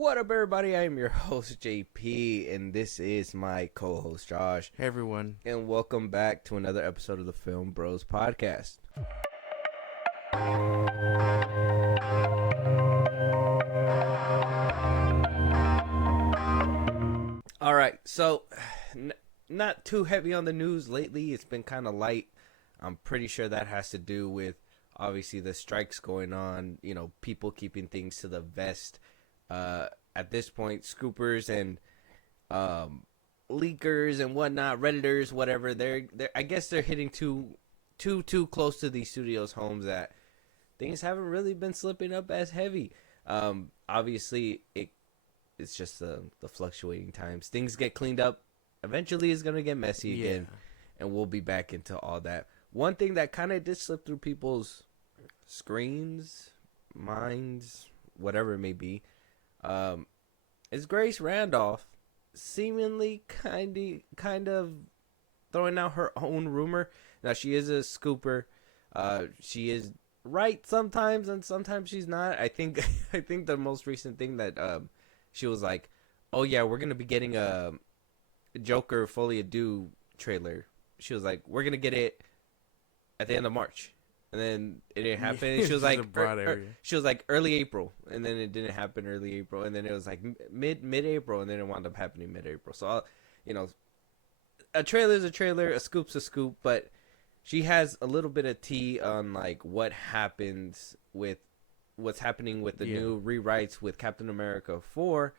What up, everybody? I am your host, JP, and this is my co-host, Josh. Hey, everyone. And welcome back to another episode of the FilmBros podcast. All right, so not too heavy on the news lately. It's been kind of light. I'm pretty sure that has to do with, obviously, the strikes going on, people keeping things to the vest. At this point, scoopers and leakers and whatnot, Redditors, whatever, I guess they're hitting too close to these studios' homes that things haven't really been slipping up as heavy. Obviously, it's just the fluctuating times. Things get cleaned up. Eventually, it's gonna get messy again, and we'll be back into all that. One thing that kind of did slip through people's screens, minds, whatever it may be, is Grace Randolph seemingly kind of throwing out her own rumor. Now, she is a scooper. She is right sometimes, and sometimes she's not. I think the most recent thing that she was like, "Oh yeah, we're gonna be getting a Joker Folie à Deux trailer." She was like, "We're gonna get it at the end of March." And then it didn't happen. And she was like, she was like early April, and then it didn't happen early April, and then it was like mid April, and then it wound up happening mid April. So, a trailer is a trailer, a scoop's a scoop, but she has a little bit of tea on like what happens with what's happening with the new rewrites with Captain America 4,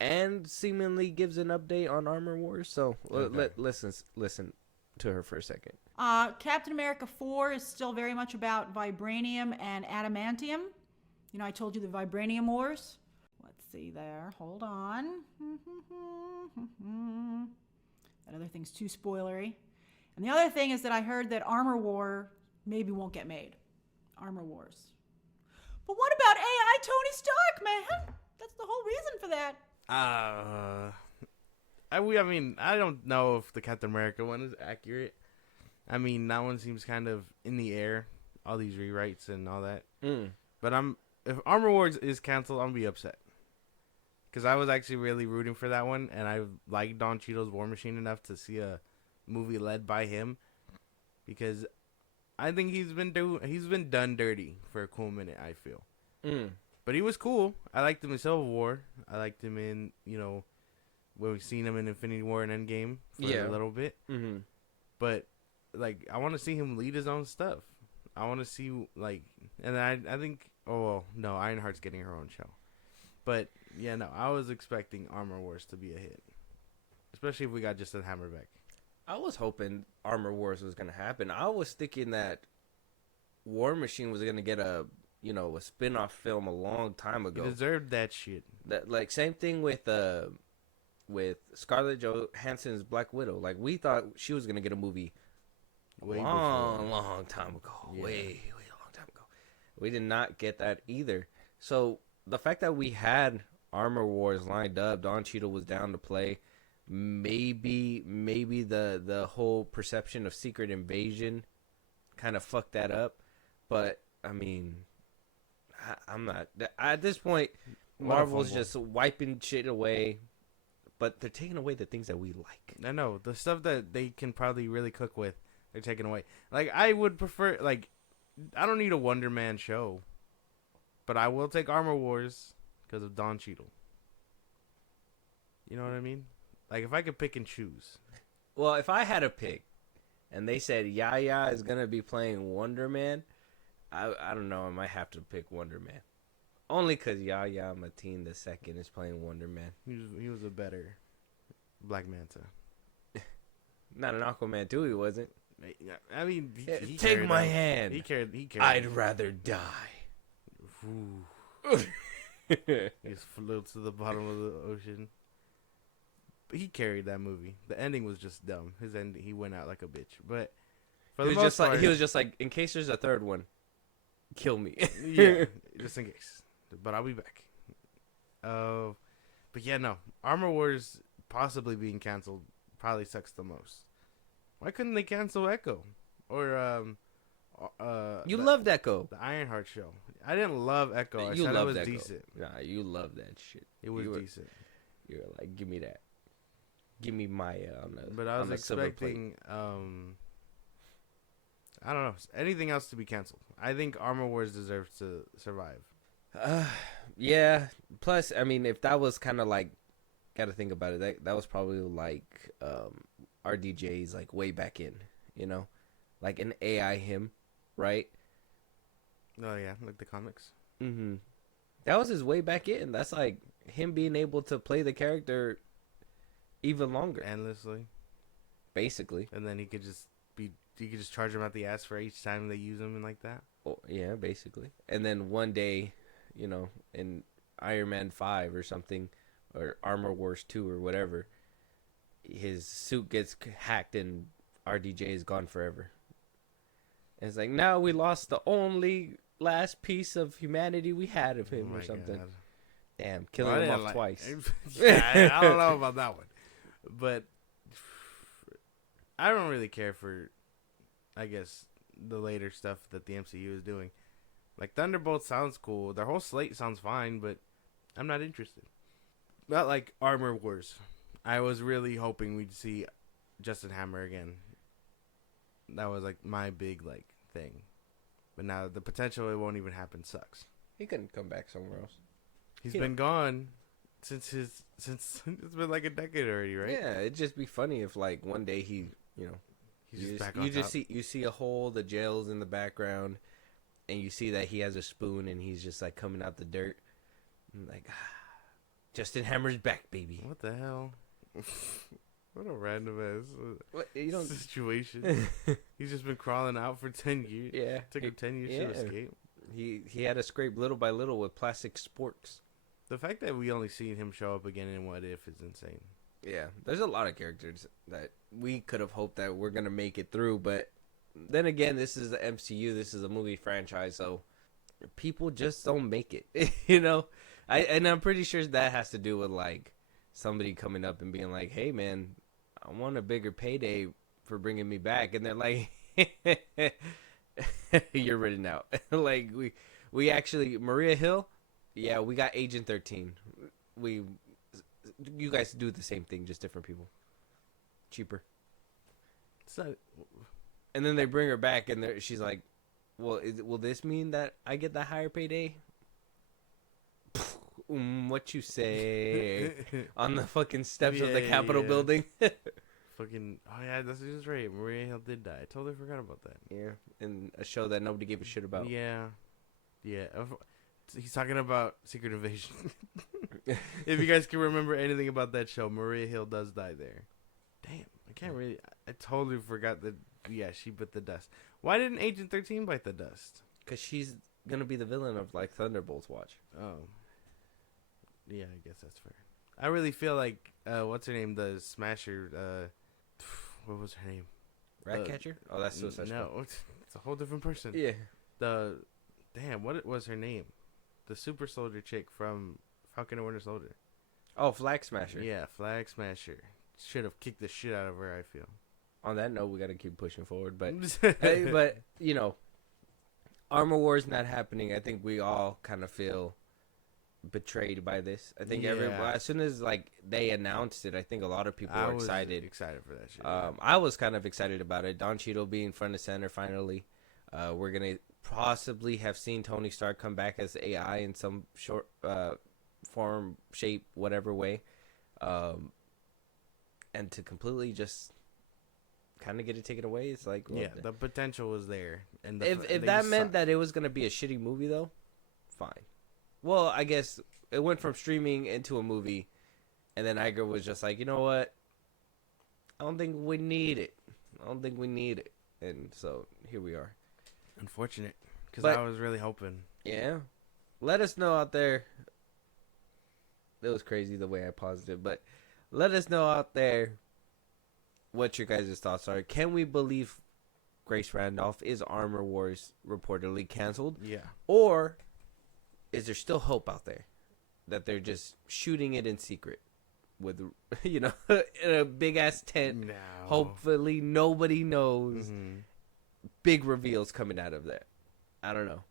and seemingly gives an update on Armor Wars. So listen to her for a second. Captain America 4 is still very much about vibranium and adamantium. I told you the vibranium wars. Let's see there. Hold on. That other thing's too spoilery. And the other thing is that I heard that Armor War maybe won't get made. Armor Wars. But what about AI Tony Stark, man? That's the whole reason for that. I don't know if the Captain America one is accurate. I mean, that one seems kind of in the air, all these rewrites and all that. But if Armor Wars is canceled, I'm going to be upset. Because I was actually really rooting for that one, and I like Don Cheadle's War Machine enough to see a movie led by him. Because I think he's been done dirty for a cool minute, I feel. But he was cool. I liked him in Civil War. I liked him in, where we've seen him in Infinity War and Endgame for a little bit. Mm-hmm. But like, I want to see him lead his own stuff. I want to see, and I think, Ironheart's getting her own show. But, I was expecting Armor Wars to be a hit. Especially if we got Justin Hammer back. I was hoping Armor Wars was going to happen. I was thinking that War Machine was going to get a spin-off film a long time ago. He deserved that shit. Same thing with Scarlett Johansson's Black Widow. Like, we thought she was going to get a movie long time ago. Yeah. Way long time ago. We did not get that either. So the fact that we had Armor Wars lined up, Don Cheadle was down to play. Maybe the whole perception of Secret Invasion kind of fucked that up. But I mean, I'm not at this point. Marvel's just wiping shit away. But they're taking away the things that we like. I know. The stuff that they can probably really cook with, they're taking away. Like, I would prefer, I don't need a Wonder Man show. But I will take Armor Wars because of Don Cheadle. You know what I mean? Like, if I could pick and choose. Well, if I had a pick, and they said Yaya is going to be playing Wonder Man, I don't know. I might have to pick Wonder Man. Only because Yahya Mateen II is playing Wonder Man. He was a better Black Manta. Not an Aquaman too, he wasn't. I mean, he take my hand. He cared. I'd rather die. He just flew to the bottom of the ocean. But he carried that movie. The ending was just dumb. His ending, he went out like a bitch. But for he was just like, in case there's a third one, kill me. Yeah, just in case. But I'll be back. But Armor Wars possibly being canceled probably sucks the most. Why couldn't they cancel Echo or You loved Echo. the Ironheart show. I didn't love Echo. I You said it loved was Echo. decent. Nah, you love that shit. It was You were- decent. You're like, give me that. Give me Maya on the. But I was on the silver plate. expecting, I don't know, anything else to be canceled. I think Armor Wars deserves to survive. Yeah. Plus, I mean, if that was kind of like, got to think about it. That was probably like RDJ's like way back in, you know, like an AI him, right? Oh yeah, like the comics. Mm-hmm. That was his way back in. That's like him being able to play the character even longer, Endlessly. basically. And then he could just charge him out the ass for each time they use him and like that. Oh, yeah, basically. And then one day, you know, in Iron Man 5 or something, or Armor Wars 2 or whatever, his suit gets hacked and RDJ is gone forever. And it's like, now we lost the only last piece of humanity we had of him Oh or my something. God. Damn, killing him off like, twice. Yeah, I don't know about that one. But I don't really care for, I guess, the later stuff that the MCU is doing. Like, Thunderbolt sounds cool. Their whole slate sounds fine, but I'm not interested. Not like Armor Wars. I was really hoping we'd see Justin Hammer again. That was, like, my big, like, thing. But now the potential it won't even happen sucks. He couldn't come back somewhere else. He's been gone since it's been like a decade already, right? Yeah, it'd just be funny if like one day he, you know, He's you just just, back on you just top. see a hole, the jail's in the background, and you see that he has a spoon and he's just like coming out the dirt, and like Justin Hammer's back, baby. What the hell? What a random ass What, you don't? situation. He's just been crawling out for 10 years. Yeah, Took him 10 years to escape. He had to scrape little by little with plastic sporks. The fact that we only seen him show up again in What If is insane. Yeah, there's a lot of characters that we could have hoped that we're gonna make it through, but then again, this is the MCU. This is a movie franchise, so people just don't make it. You know, I'm pretty sure that has to do with like somebody coming up and being like, "Hey, man, I want a bigger payday for bringing me back," and they're like, "You're written out." Like we actually Maria Hill. Yeah, we got Agent 13. You guys do the same thing, just different people. Cheaper. So, And then they bring her back, and she's like, "Well, will this mean that I get the higher payday?" What you say? On the fucking steps of the Capitol building. fucking, oh yeah, that's just right. Maria Hill did die. I totally forgot about that. Yeah, in a show that nobody gave a shit about. Yeah. He's talking about Secret Invasion. If you guys can remember anything about that show, Maria Hill does die there. Damn, I can't really. I totally forgot that. Yeah, she bit the dust. Why didn't Agent 13 bite the dust? Because she's gonna be the villain of like Thunderbolts. Watch. Oh. Yeah, I guess that's fair. I really feel like what's her name? The Smasher. What was her name? Ratcatcher? Oh, that's Suicide Squad. No, it's a whole different person. Yeah. What was her name? The super soldier chick from Falcon and Winter Soldier. Oh, Flag Smasher. Yeah, Flag Smasher. Should have kicked the shit out of her, I feel. On that note, we got to keep pushing forward. But, but you know, Armor Wars not happening. I think we all kind of feel betrayed by this. I think everyone, as soon as like they announced it, I think a lot of people were excited. Excited for that shit. I was kind of excited about it. Don Cheadle being front and center finally. We're gonna possibly have seen Tony Stark come back as AI in some short form, shape, whatever way, and to completely just kind of get it taken away. It's like, well, the potential was there, and if that meant that it was gonna be a shitty movie, though, fine. Well, I guess it went from streaming into a movie, and then Iger was just like, you know what? I don't think we need it. And so here we are. Unfortunate, because I was really hoping. Yeah. Let us know out there. It was crazy the way I paused it, but let us know out there what your guys' thoughts are. Can we believe Grace Randolph? Is Armor Wars reportedly canceled? Yeah. Or is there still hope out there that they're just shooting it in secret with, you know, in a big ass tent? No. Hopefully nobody knows. Mm-hmm. big reveals coming out of there. I don't know.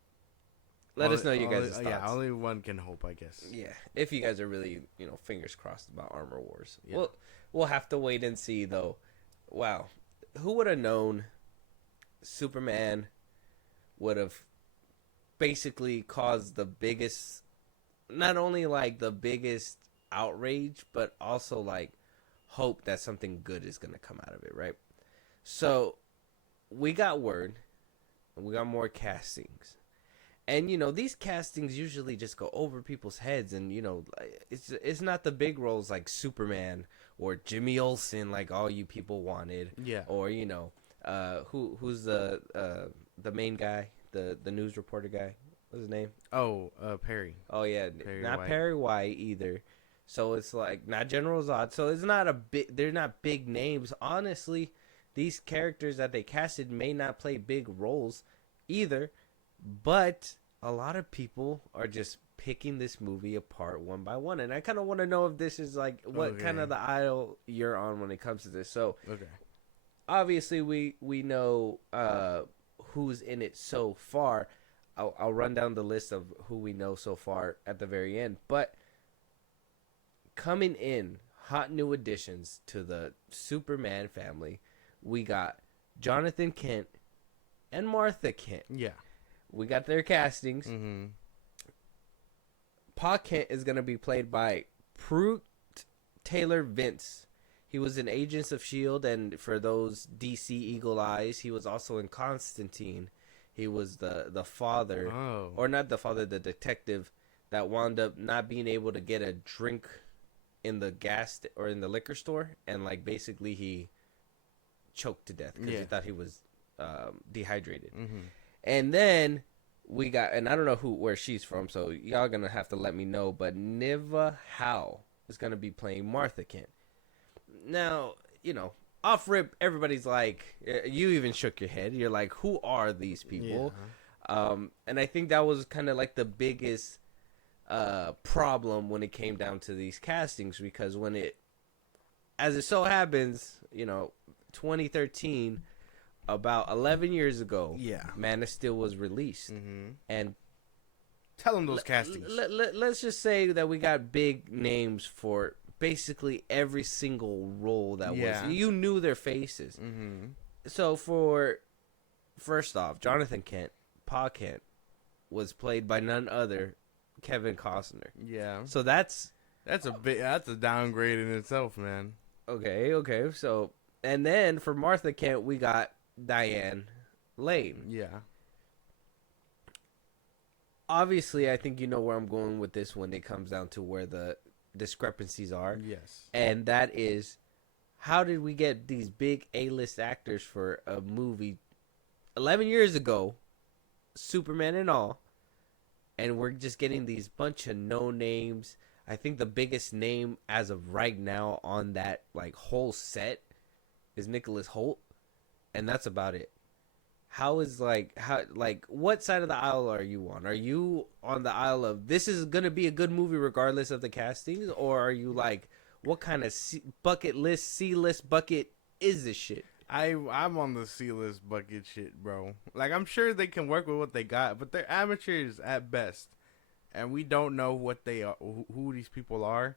Let us know you guys' thoughts. Yeah, only one can hope, I guess. Yeah, if you guys are really, fingers crossed about Armor Wars. Yeah. We'll have to wait and see, though. Wow. Who would have known Superman would have basically caused the biggest, not only like the biggest outrage, but also like hope that something good is going to come out of it, right? So we got word, we got more castings. And, these castings usually just go over people's heads. And, it's not the big roles like Superman or Jimmy Olsen like all you people wanted. Yeah. Or, who's the main guy, the news reporter guy? What's his name? Oh, Perry. Oh, yeah. Perry not White. Perry White either. So it's like, not General Zod. So it's not they're not big names. Honestly, these characters that they casted may not play big roles either. But a lot of people are just picking this movie apart one by one. And I kind of want to know if this is like what kind of the aisle you're on when it comes to this. So obviously we know who's in it so far. I'll run down the list of who we know so far at the very end. But coming in, hot new additions to the Superman family, we got Jonathan Kent and Martha Kent. Yeah. We got their castings. Mm-hmm. Pa Kent is going to be played by Pruitt Taylor Vince. He was in Agents of S.H.I.E.L.D. and for those DC Eagle Eyes, he was also in Constantine. He was the father, or not the father, the detective that wound up not being able to get a drink in the or in the liquor store, and like basically he choked to death because he thought he was dehydrated. Mm-hmm. And then we got, and I don't know where she's from, so y'all gonna have to let me know, but Niva Howe is gonna be playing Martha Kent. Now, off rip, everybody's like, you even shook your head. You're like, who are these people? Yeah. And I think that was kind of like the biggest problem when it came down to these castings, because as it so happens, 2013, about 11 years ago, Man of Steel was released. Mm-hmm. And tell them those castings. Let's just say that we got big names for basically every single role that was. You knew their faces. Mm-hmm. So first off, Jonathan Kent, Pa Kent, was played by none other Kevin Costner. Yeah. So that's a downgrade in itself, man. Okay. So, and then for Martha Kent, we got Diane Lane. Yeah. Obviously, I think you know where I'm going with this when it comes down to where the discrepancies are. Yes. And that is, how did we get these big A-list actors for a movie 11 years ago, Superman and all, and we're just getting these bunch of no names? I think the biggest name as of right now on that like whole set is Nicholas Hoult, and that's about it. What side of the aisle are you on? Are you on the aisle of this is gonna be a good movie regardless of the castings, or are you like, what kind of bucket list, C-list bucket is this shit? I'm on the C-list bucket shit, bro. Like, I'm sure they can work with what they got, but they're amateurs at best, and we don't know what they are, who these people are.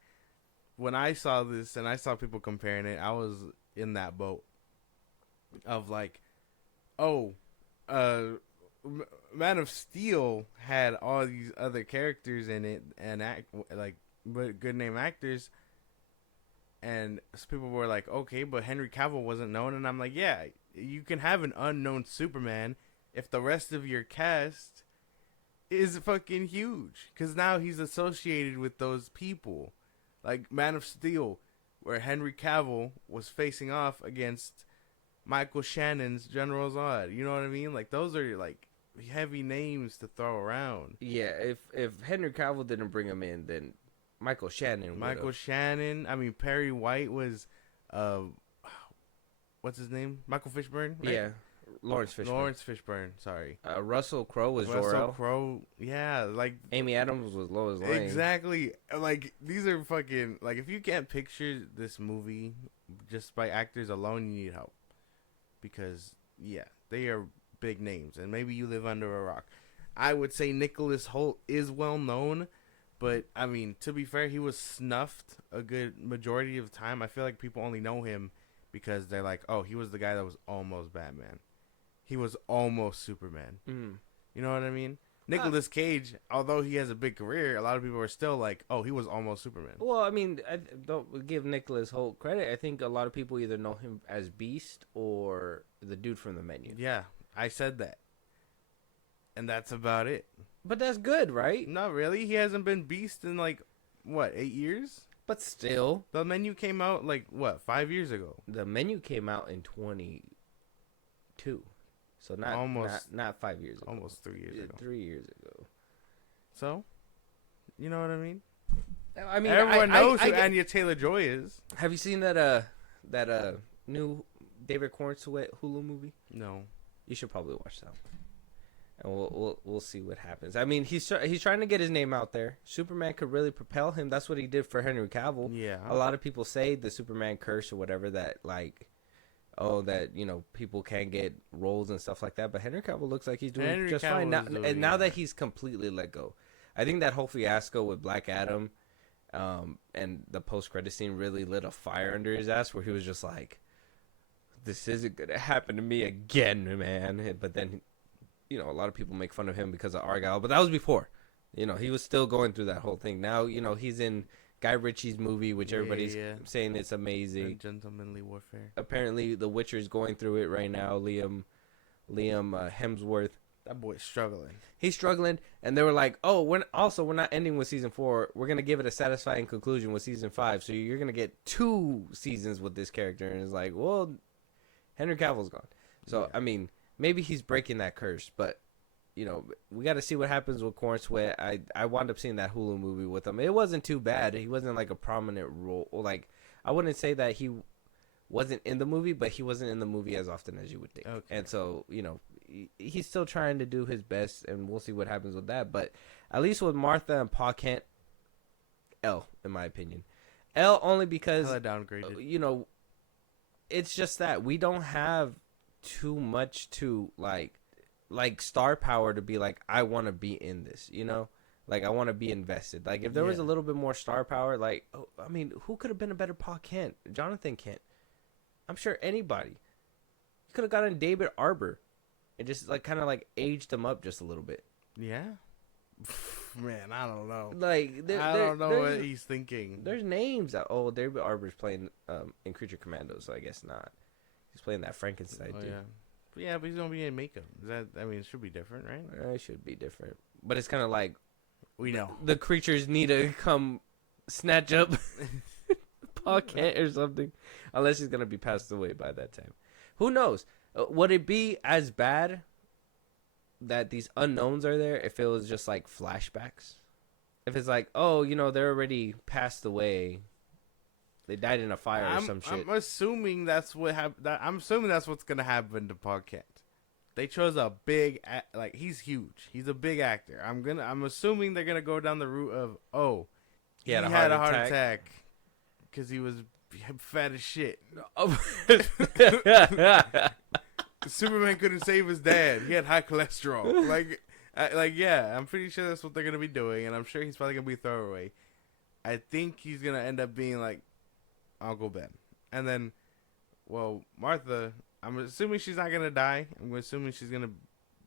When I saw this and I saw people comparing it, I was in that boat of like, Man of Steel had all these other characters in it and good name actors, and people were like, okay, but Henry Cavill wasn't known, and I'm like, yeah, you can have an unknown Superman if the rest of your cast is fucking huge, because now he's associated with those people, like Man of Steel, where Henry Cavill was facing off against Michael Shannon's General Zod. You know what I mean? Like, those are like heavy names to throw around. Yeah, if Henry Cavill didn't bring him in, then Michael Shannon. I mean, Perry White was, what's his name? Michael Fishburne. Right? Yeah, Lawrence Fishburne. Sorry. Russell Crowe was Jor-El. Russell Crowe. Yeah, like Amy Adams was Lois Lane. Exactly. Like, these are fucking, like, if you can't picture this movie just by actors alone, you need help. Because, yeah, they are big names, and maybe you live under a rock. I would say Nicholas Hoult is well known, but I mean, to be fair, he was snuffed a good majority of the time. I feel like people only know him because they're like, oh, he was the guy that was almost Batman. He was almost Superman. You know what I mean? Nicolas Cage, although he has a big career, a lot of people are still like, oh, he was almost Superman. Well, I mean, I don't give Nicholas Hoult credit. I think a lot of people either know him as Beast or the dude from The Menu. Yeah, I said that. And that's about it. But that's good, right? Not really. He hasn't been Beast in like, what, 8 years? But still. The Menu came out like, what, 5 years ago? The Menu came out in 22. So not 5 years ago. Almost 3 years ago. 3 years ago. So, you know what I mean? I mean, everyone knows who Anya Taylor-Joy is. Have you seen that new David Cornsweet Hulu movie? No. You should probably watch that. And we'll see what happens. I mean, he's trying to get his name out there. Superman could really propel him. That's what he did for Henry Cavill. Yeah. A lot of people say the Superman curse or whatever, that like, oh, that, you know, people can't get roles and stuff like that. But Henry Cavill looks like he's doing just fine now. And now that he's completely let go, I think that whole fiasco with Black Adam, and the post-credit scene really lit a fire under his ass, where he was just like, "This isn't gonna happen to me again, man." But then, you know, a lot of people make fun of him because of Argyle, but that was before. You know, he was still going through that whole thing. Now, you know, he's in Guy Ritchie's movie, which everybody's saying it's amazing. Gentlemanly Warfare. Apparently, The Witcher's going through it right now. Liam Hemsworth. That boy's struggling. He's struggling, and they were like, "Oh, we're not ending with season 4. We're gonna give it a satisfying conclusion with season 5. So you're gonna get 2 seasons with this character." And it's like, well, Henry Cavill's gone. So I mean, maybe he's breaking that curse, but you know, we got to see what happens with Cornsweet. I wound up seeing that Hulu movie with him. It wasn't too bad. He wasn't like a prominent role. Like, I wouldn't say that he wasn't in the movie, but he wasn't in the movie as often as you would think. Okay. And so, you know, he's still trying to do his best, and we'll see what happens with that. But at least with Martha and Pa Kent, L, in my opinion. L only because, downgraded. You know, it's just that we don't have too much to, like star power to be like, I want to be in this, you know? Like, I want to be invested. Like, if there was a little bit more star power, like, I mean, who could have been a better Pa Kent? Jonathan Kent. I'm sure anybody. You could have gotten David Arbor and just, like, kind of, like, aged him up just a little bit. Yeah? Man, I don't know. Like, I don't know what he's thinking. There's names. Oh, David Arbor's playing in Creature Commando, so I guess not. He's playing that Frankenstein dude. Yeah, but he's going to be in makeup. I mean, it should be different, right? It should be different. But it's kind of like, we know. The creatures need to come snatch up Pa Kent or something. Unless he's going to be passed away by that time. Who knows? Would it be as bad that these unknowns are there if it was just like flashbacks? If it's like, oh, you know, they're already passed away. They died in a fire or some shit. I'm assuming that's what I'm assuming that's what's going to happen to Pa Kent. They chose a big, like, he's huge. He's a big actor. I'm assuming they're gonna go down the route of, he had a heart attack because he was fat as shit. Superman couldn't save his dad. He had high cholesterol. I'm pretty sure that's what they're gonna be doing, and I'm sure he's probably gonna be throwaway. I think he's gonna end up being like Uncle Ben, and then, well, Martha. I'm assuming she's not going to die. I'm assuming she's going to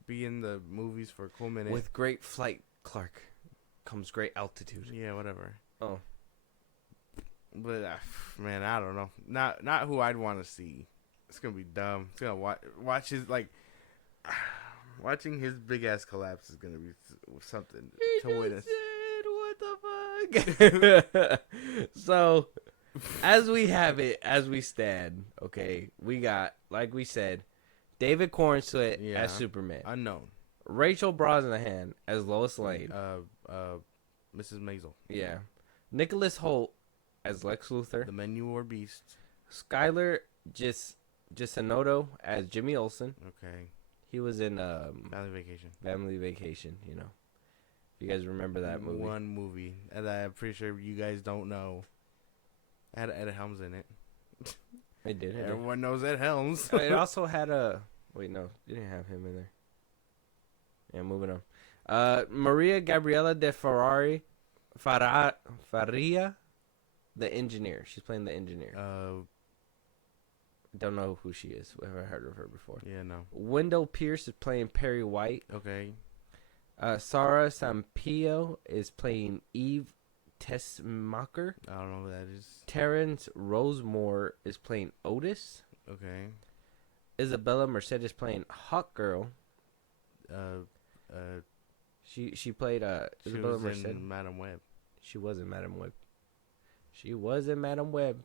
be in the movies for a cool minute. With great flight, Clark, comes great altitude. Yeah, whatever. Oh. But, man, I don't know. Not who I'd want to see. It's going to be dumb. It's going to watch his, like, watching his big-ass collapse is going to be something to witness. What the fuck? So... as we have it, as we stand, okay, we got, like we said, David Cornsweet as Superman. Unknown. Rachel Brosnahan as Lois Lane. Mrs. Maisel. Yeah. Nicholas Hoult as Lex Luthor. The Menu or Beast. Skylar Gisonoto as Jimmy Olsen. Okay. He was in Family Vacation. Family Vacation, you know. If you guys remember that movie. One movie. And I'm pretty sure you guys don't know. Had Ed Helms in it. It did. Everyone knows Ed Helms. It also had Wait, no, you didn't have him in there. Yeah, moving on. Maria Gabriela de Faria, the engineer. She's playing the engineer. Don't know who she is. We haven't heard of her before. Yeah, no. Wendell Pierce is playing Perry White. Okay. Sarah Sampio is playing Eve Tessmacher. I don't know who that is. Terrence Rosemore is playing Otis. Okay. Isabella Merced is playing Hawk Girl. She played She Isabella was Merced. in Madam Web. She was in Madam Web. She was in Madam Web.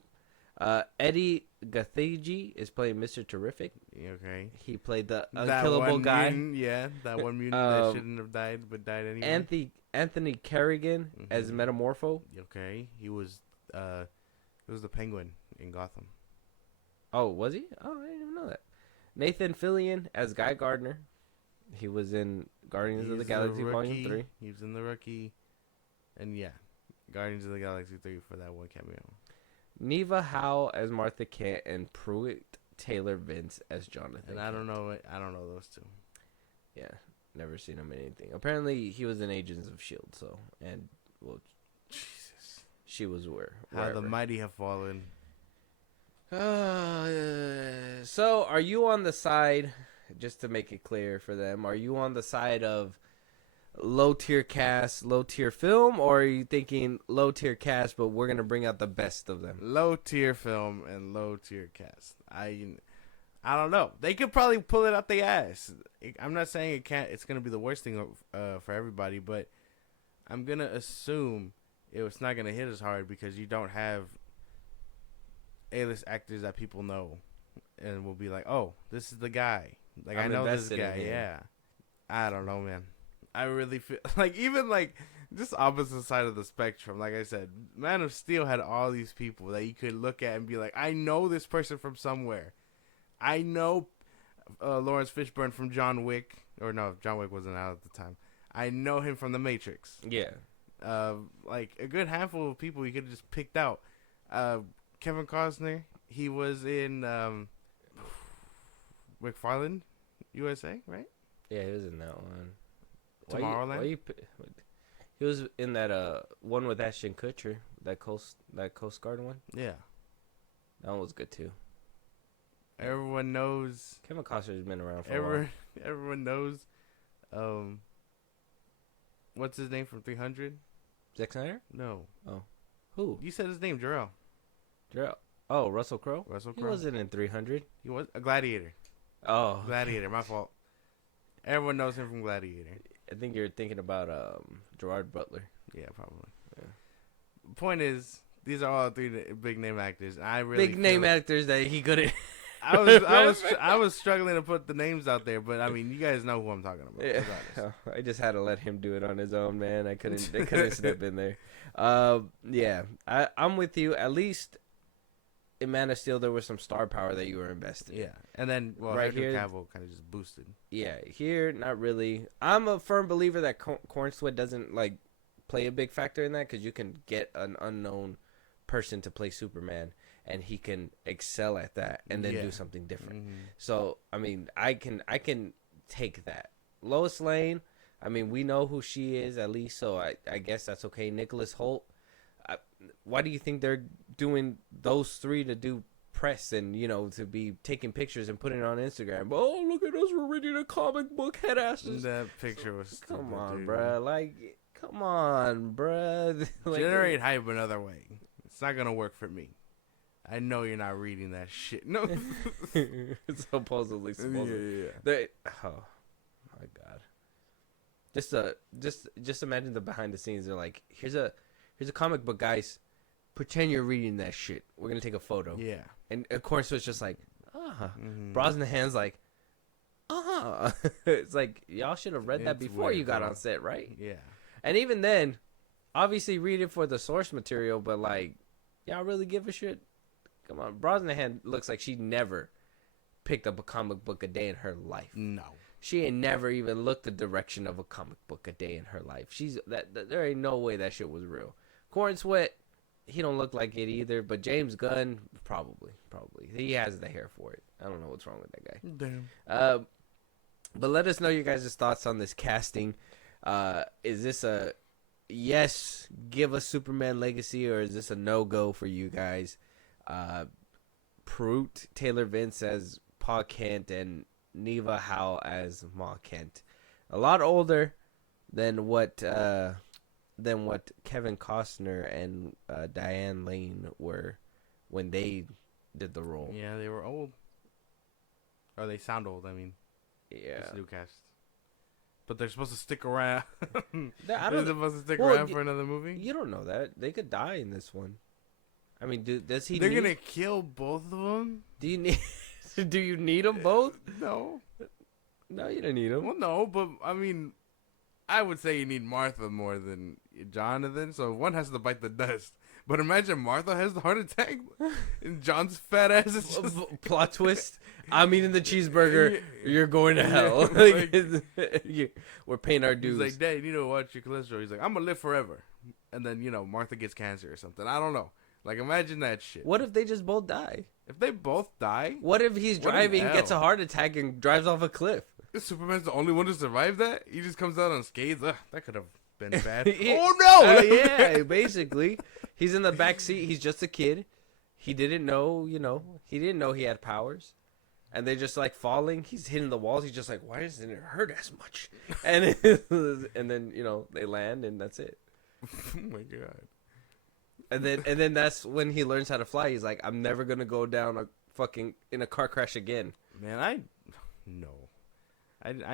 Eddie Gathegi is playing Mr. Terrific. Okay. He played the unkillable guy. Mutant, yeah, that one mutant that shouldn't have died, but died anyway. Anthony Kerrigan as Metamorpho. Okay. He was the Penguin in Gotham. Oh, was he? Oh, I didn't even know that. Nathan Fillion as Guy Gardner. He was in Guardians of the Galaxy Volume 3. He was in The Rookie. And yeah, Guardians of the Galaxy 3 for that one cameo. Neva Howe as Martha Kent and Pruitt Taylor Vince as Jonathan. And I don't know those two. Yeah, never seen him in anything. Apparently, he was in Agents of S.H.I.E.L.D., so, and, well, Jesus. She was How the mighty have fallen. So, are you on the side, just to make it clear for them, are you on the side of low-tier cast, low-tier film, or are you thinking low-tier cast, but we're going to bring out the best of them? Low-tier film and low-tier cast. I don't know. They could probably pull it out their ass. I'm not saying it's going to be the worst thing for everybody, but I'm going to assume it's not going to hit as hard because you don't have A-list actors that people know and will be like, oh, this is the guy. Like, I know this guy. Yeah. I don't know, man. I really feel like even like just opposite side of the spectrum. Like I said, Man of Steel had all these people that you could look at and be like, I know this person from somewhere. I know Lawrence Fishburne from John Wick. Or no, John Wick wasn't out at the time. I know him from The Matrix. Yeah. Like a good handful of people you could have just picked out. Kevin Costner, he was in McFarland, USA, right? Yeah, he was in that one. Tomorrowland? He was in that one with Ashton Kutcher, that Coast Guard one. Yeah. That one was good too. Everyone knows. Kevin Costner's been around for a while. Everyone knows. What's his name from 300? Zack Snyder? No. Oh. Who? You said his name, Jarrell. Oh, Russell Crowe? Russell He Crowe. wasn't in 300. He was a Gladiator. Oh. Gladiator, my fault. Everyone knows him from Gladiator. I think you're thinking about Gerard Butler. Yeah, probably. Yeah. Point is, these are all three big name actors. I really big name actors that he couldn't. I was struggling to put the names out there, but I mean, you guys know who I'm talking about. Yeah. I just had to let him do it on his own, man. They couldn't step in there. Yeah, I'm with you. At least in Man of Steel, there was some star power that you were invested in. Yeah, and then right Henry here, Cavill kind of just boosted. Yeah, here not really. I'm a firm believer that corn sweat doesn't like play a big factor in that because you can get an unknown person to play Superman and he can excel at that and then do something different. Mm-hmm. So I mean, I can take that. Lois Lane, I mean, we know who she is at least, so I guess that's okay. Nicholas Hoult. Why do you think they're doing those three to do press and, you know, to be taking pictures and putting it on Instagram? Oh, look at us, we're reading a comic book, head asses. That picture was stupid, come on, dude. bruh. Like, come on, bruh. Like, generate hype another way. It's not gonna work for me. I know you're not reading that shit. No. supposedly. Yeah. Oh my god. Just imagine the behind the scenes. They're like, here's a comic book, guys. Pretend you're reading that shit. We're gonna take a photo. Yeah. And of course it's just like, Brosnahan's like, it's like, y'all should have read that before you got on set, right? Yeah. And even then, obviously read it for the source material, but like, y'all really give a shit? Come on. Brosnahan looks like she never picked up a comic book a day in her life. No. She ain't never even looked the direction of a comic book a day in her life. There ain't no way that shit was real. Corn Sweat, he don't look like it either. But James Gunn, probably. He has the hair for it. I don't know what's wrong with that guy. Damn. But let us know your guys' thoughts on this casting. Is this a yes, give us Superman Legacy, or is this a no-go for you guys? Prute Taylor Vince as Pa Kent and Neva Howe as Ma Kent. A lot older than what Kevin Costner and Diane Lane were when they did the role. Yeah, they were old. Or they sound old, I mean. Yeah. It's new cast. But they're supposed to stick around. They're supposed to stick around for another movie? You don't know that. They could die in this one. I mean, does he They're going to kill both of them? Do you need... Do you need them both? No. No, you don't need them. Well, no, but, I mean, I would say you need Martha more than Jonathan, so one has to bite the dust. But imagine Martha has the heart attack, and John's fat ass is just... Plot twist. I'm eating the cheeseburger. You're going to hell. We're paying our dues. He's like, Dad, you need to watch your cholesterol. He's like, I'm going to live forever. And then, Martha gets cancer or something. I don't know. Like, imagine that shit. What if they just both die? If they both die? What if he's driving, gets a heart attack, and drives off a cliff? Superman's the only one to survive that? He just comes out unscathed? Ugh, that could have been bad. Oh, no! Yeah, basically. He's in the back seat. He's just a kid. He didn't know, he didn't know he had powers. And they're just, like, falling. He's hitting the walls. He's just like, why doesn't it hurt as much? And then, they land, and that's it. Oh, my God. And then that's when he learns how to fly. He's like, I'm never gonna go down in a car crash again. Man, I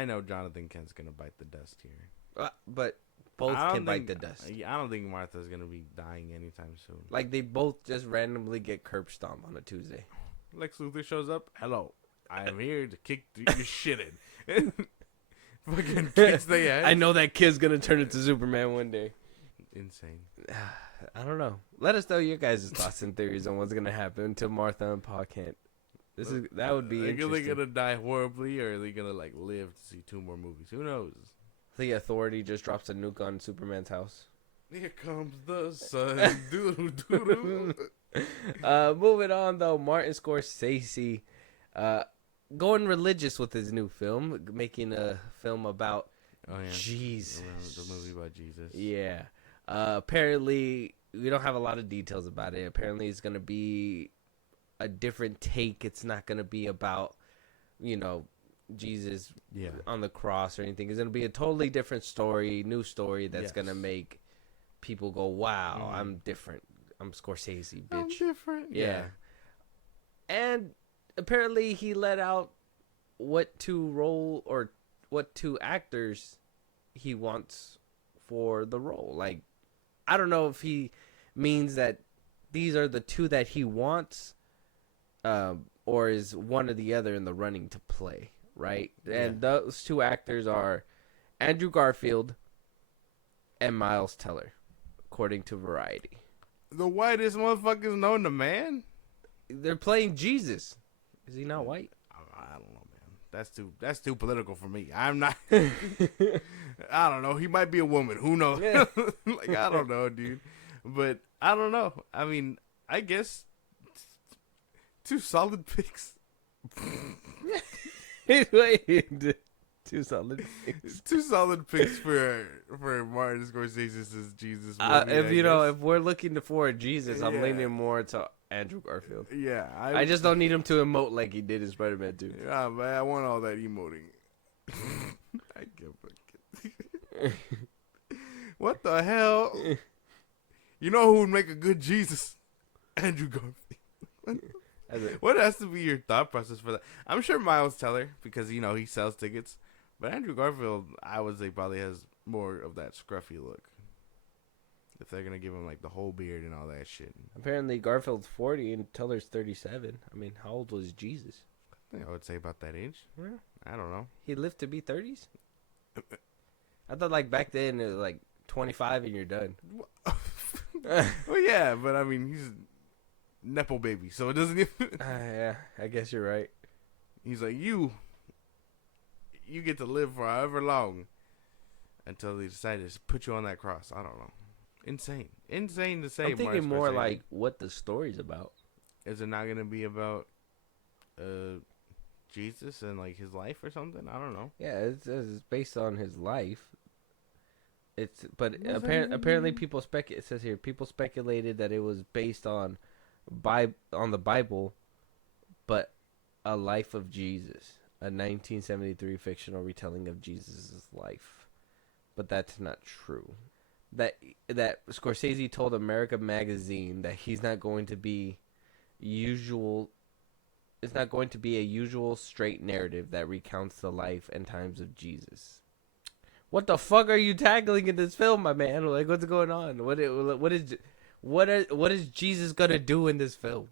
know Jonathan Kent's gonna bite the dust here. But both can bite the dust. I don't think Martha's gonna be dying anytime soon. Like, they both just randomly get curb stomped on a Tuesday. Lex Luthor shows up. Hello, I am here to kick your shit in. Fucking kicks they ass. I know that kid's gonna turn into Superman one day. Insane. I don't know. Let us know your guys' thoughts and theories on what's gonna happen until Martha and Pa Kent. That would be interesting. Are they gonna die horribly, or are they gonna live to see 2 more movies? Who knows? The Authority just drops a nuke on Superman's house. Here comes the sun. Doo-doo-doo-doo. Moving on though, Martin Scorsese, going religious with his new film, making a film about Jesus. The movie about Jesus. Yeah. Apparently, we don't have a lot of details about it. Apparently, it's going to be a different take. It's not going to be about, Jesus on the cross or anything. It's going to be a totally different story, new story that's going to make people go, wow, I'm different. I'm Scorsese, bitch. I'm different. Yeah. And apparently, he let out what 2 actors he wants for the role. Like, I don't know if he means that these are the 2 that he wants, or is one or the other in the running to play, right? Yeah. And those 2 actors are Andrew Garfield and Miles Teller, according to Variety. The whitest motherfuckers known to man? They're playing Jesus. Is he not white? I don't know, man. That's too political for me. I'm not. I don't know. He might be a woman. Who knows? Yeah. I don't know, dude. But I don't know. I mean, I guess 2 solid picks. Wait. 2 solid picks. 2 solid picks for Martin Scorsese's Jesus movie. If we're looking for a Jesus, I'm leaning more to Andrew Garfield. Yeah. I just don't need him to emote like he did in Spider-Man 2. Yeah, man. I want all that emoting. I can't fucking. What the hell? You know who would make a good Jesus? Andrew Garfield. What has to be your thought process for that? I'm sure Miles Teller, because he sells tickets. But Andrew Garfield, I would say, probably has more of that scruffy look. If they're gonna give him the whole beard and all that shit. Apparently Garfield's 40 and Teller's 37. I mean, how old was Jesus? I would say about that age. Yeah. I don't know. He lived to be 30s? I thought back then it was 25 and you're done. Well, yeah, but I mean, he's a Nepo baby, so it doesn't even... Yeah, I guess you're right. He's like, you get to live for however long until they decide to put you on that cross. I don't know. Insane to say. I'm thinking Martin more Scorsese. like what the story's about. Is it not gonna be about Jesus and like his life or something? I don't know. Yeah, it's based on his life. But What does that even apparently mean? people it says here people speculated that it was based on the Bible, but a life of Jesus, a 1973 fictional retelling of Jesus' life. But that's not true. That Scorsese told America Magazine that he's not going to be usual. It's not going to be a usual straight narrative that recounts the life and times of Jesus. What the fuck are you tackling in this film, my man? Like, what's going on? What is Jesus gonna do in this film?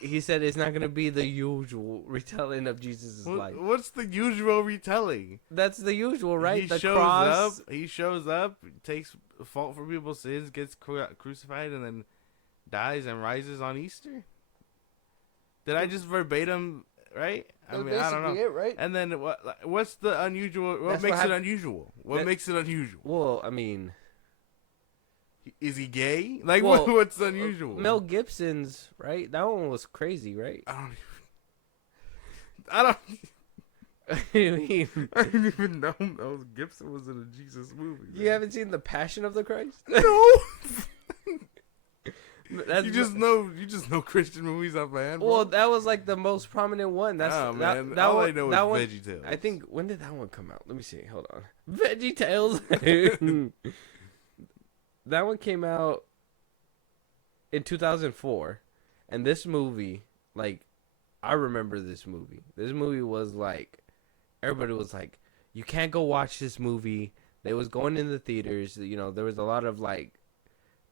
He said it's not gonna be the usual retelling of Jesus' life. What's the usual retelling? That's the usual, right? He The shows cross. up. He shows up, takes fault for people's sins, gets crucified, and then dies and rises on Easter. Did I just verbatim right? I mean, I don't know. It, right? And then what's the unusual? What That's makes what it unusual? What makes it unusual? Well, I mean, Is he gay? Like, well, what's unusual? Mel Gibson's, right? That one was crazy, right? I don't. You I didn't even know Mel Gibson was in a Jesus movie. Man. haven't seen The Passion of the Christ? No. That's you just know Christian movies off my hand. Bro. Well, that was like the most prominent one. That's man. that All one, I know that is one, VeggieTales. I think when did that one come out? Let me see. Hold on. VeggieTales. That one came out in 2004, and this movie, like, I remember this movie. This movie was like, everybody was like, you can't go watch this movie. They was going in the theaters. You know, there was a lot of like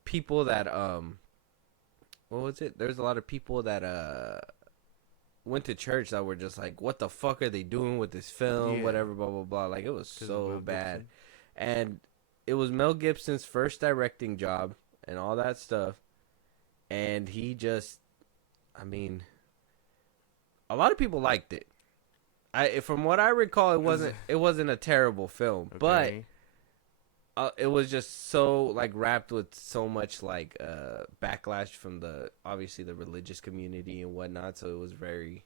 people that what was it? There's a lot of people that went to church that were just like, what the fuck are they doing with this film? Yeah. Whatever, blah blah blah. Like, it was so Mel bad. Gibson. And it was Mel Gibson's first directing job and all that stuff. And he just, I mean, a lot of people liked it. From what I recall, it wasn't a terrible film, but it was just so like wrapped with so much like backlash from obviously the religious community and whatnot. So it was a very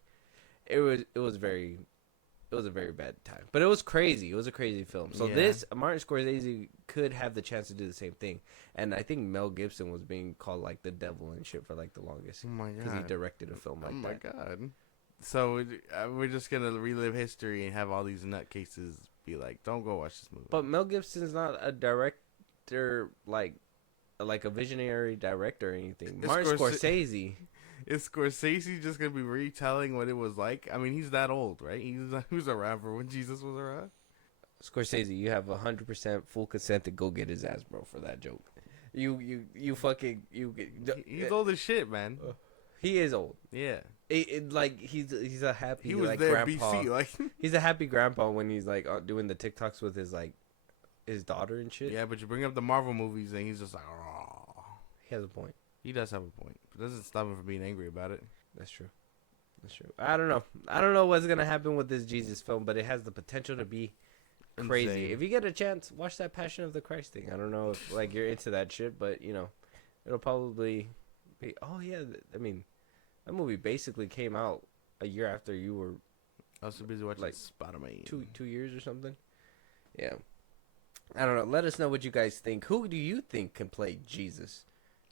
bad time, but it was crazy. It was a crazy film. So this Martin Scorsese could have the chance to do the same thing, and I think Mel Gibson was being called like the devil and shit for like the longest. Oh my god! Because he directed a film like that. Oh my god! So we're just gonna relive history and have all these nutcases be like, "Don't go watch this movie." But Mel Gibson's not a director like a visionary director or anything. Martin Scorsese. Is Scorsese just gonna be retelling what it was like? I mean, he's that old, right? He was around for when Jesus was around. Scorsese, you have 100% full consent to go get his ass, bro, for that joke. You fucking He's old as shit, man. He is old. Yeah. Like he's a happy. He was like, there grandpa. BC, like He's a happy grandpa when he's like doing the TikToks with his daughter and shit. yeah. But you bring up the Marvel movies and he's just like, oh. He has a point. He does have a point. It doesn't stop him from being angry about it. That's true. I don't know what's gonna happen with this Jesus film, but it has the potential to be crazy. Insane. If you get a chance, watch that Passion of the Christ thing. I don't know if like you're into that shit, but you know, it'll probably be. Oh yeah, I mean, that movie basically came out a year after you were. I was so busy watching like Spider-Man. 2 years or something. Yeah, I don't know. Let us know what you guys think. Who do you think can play Jesus?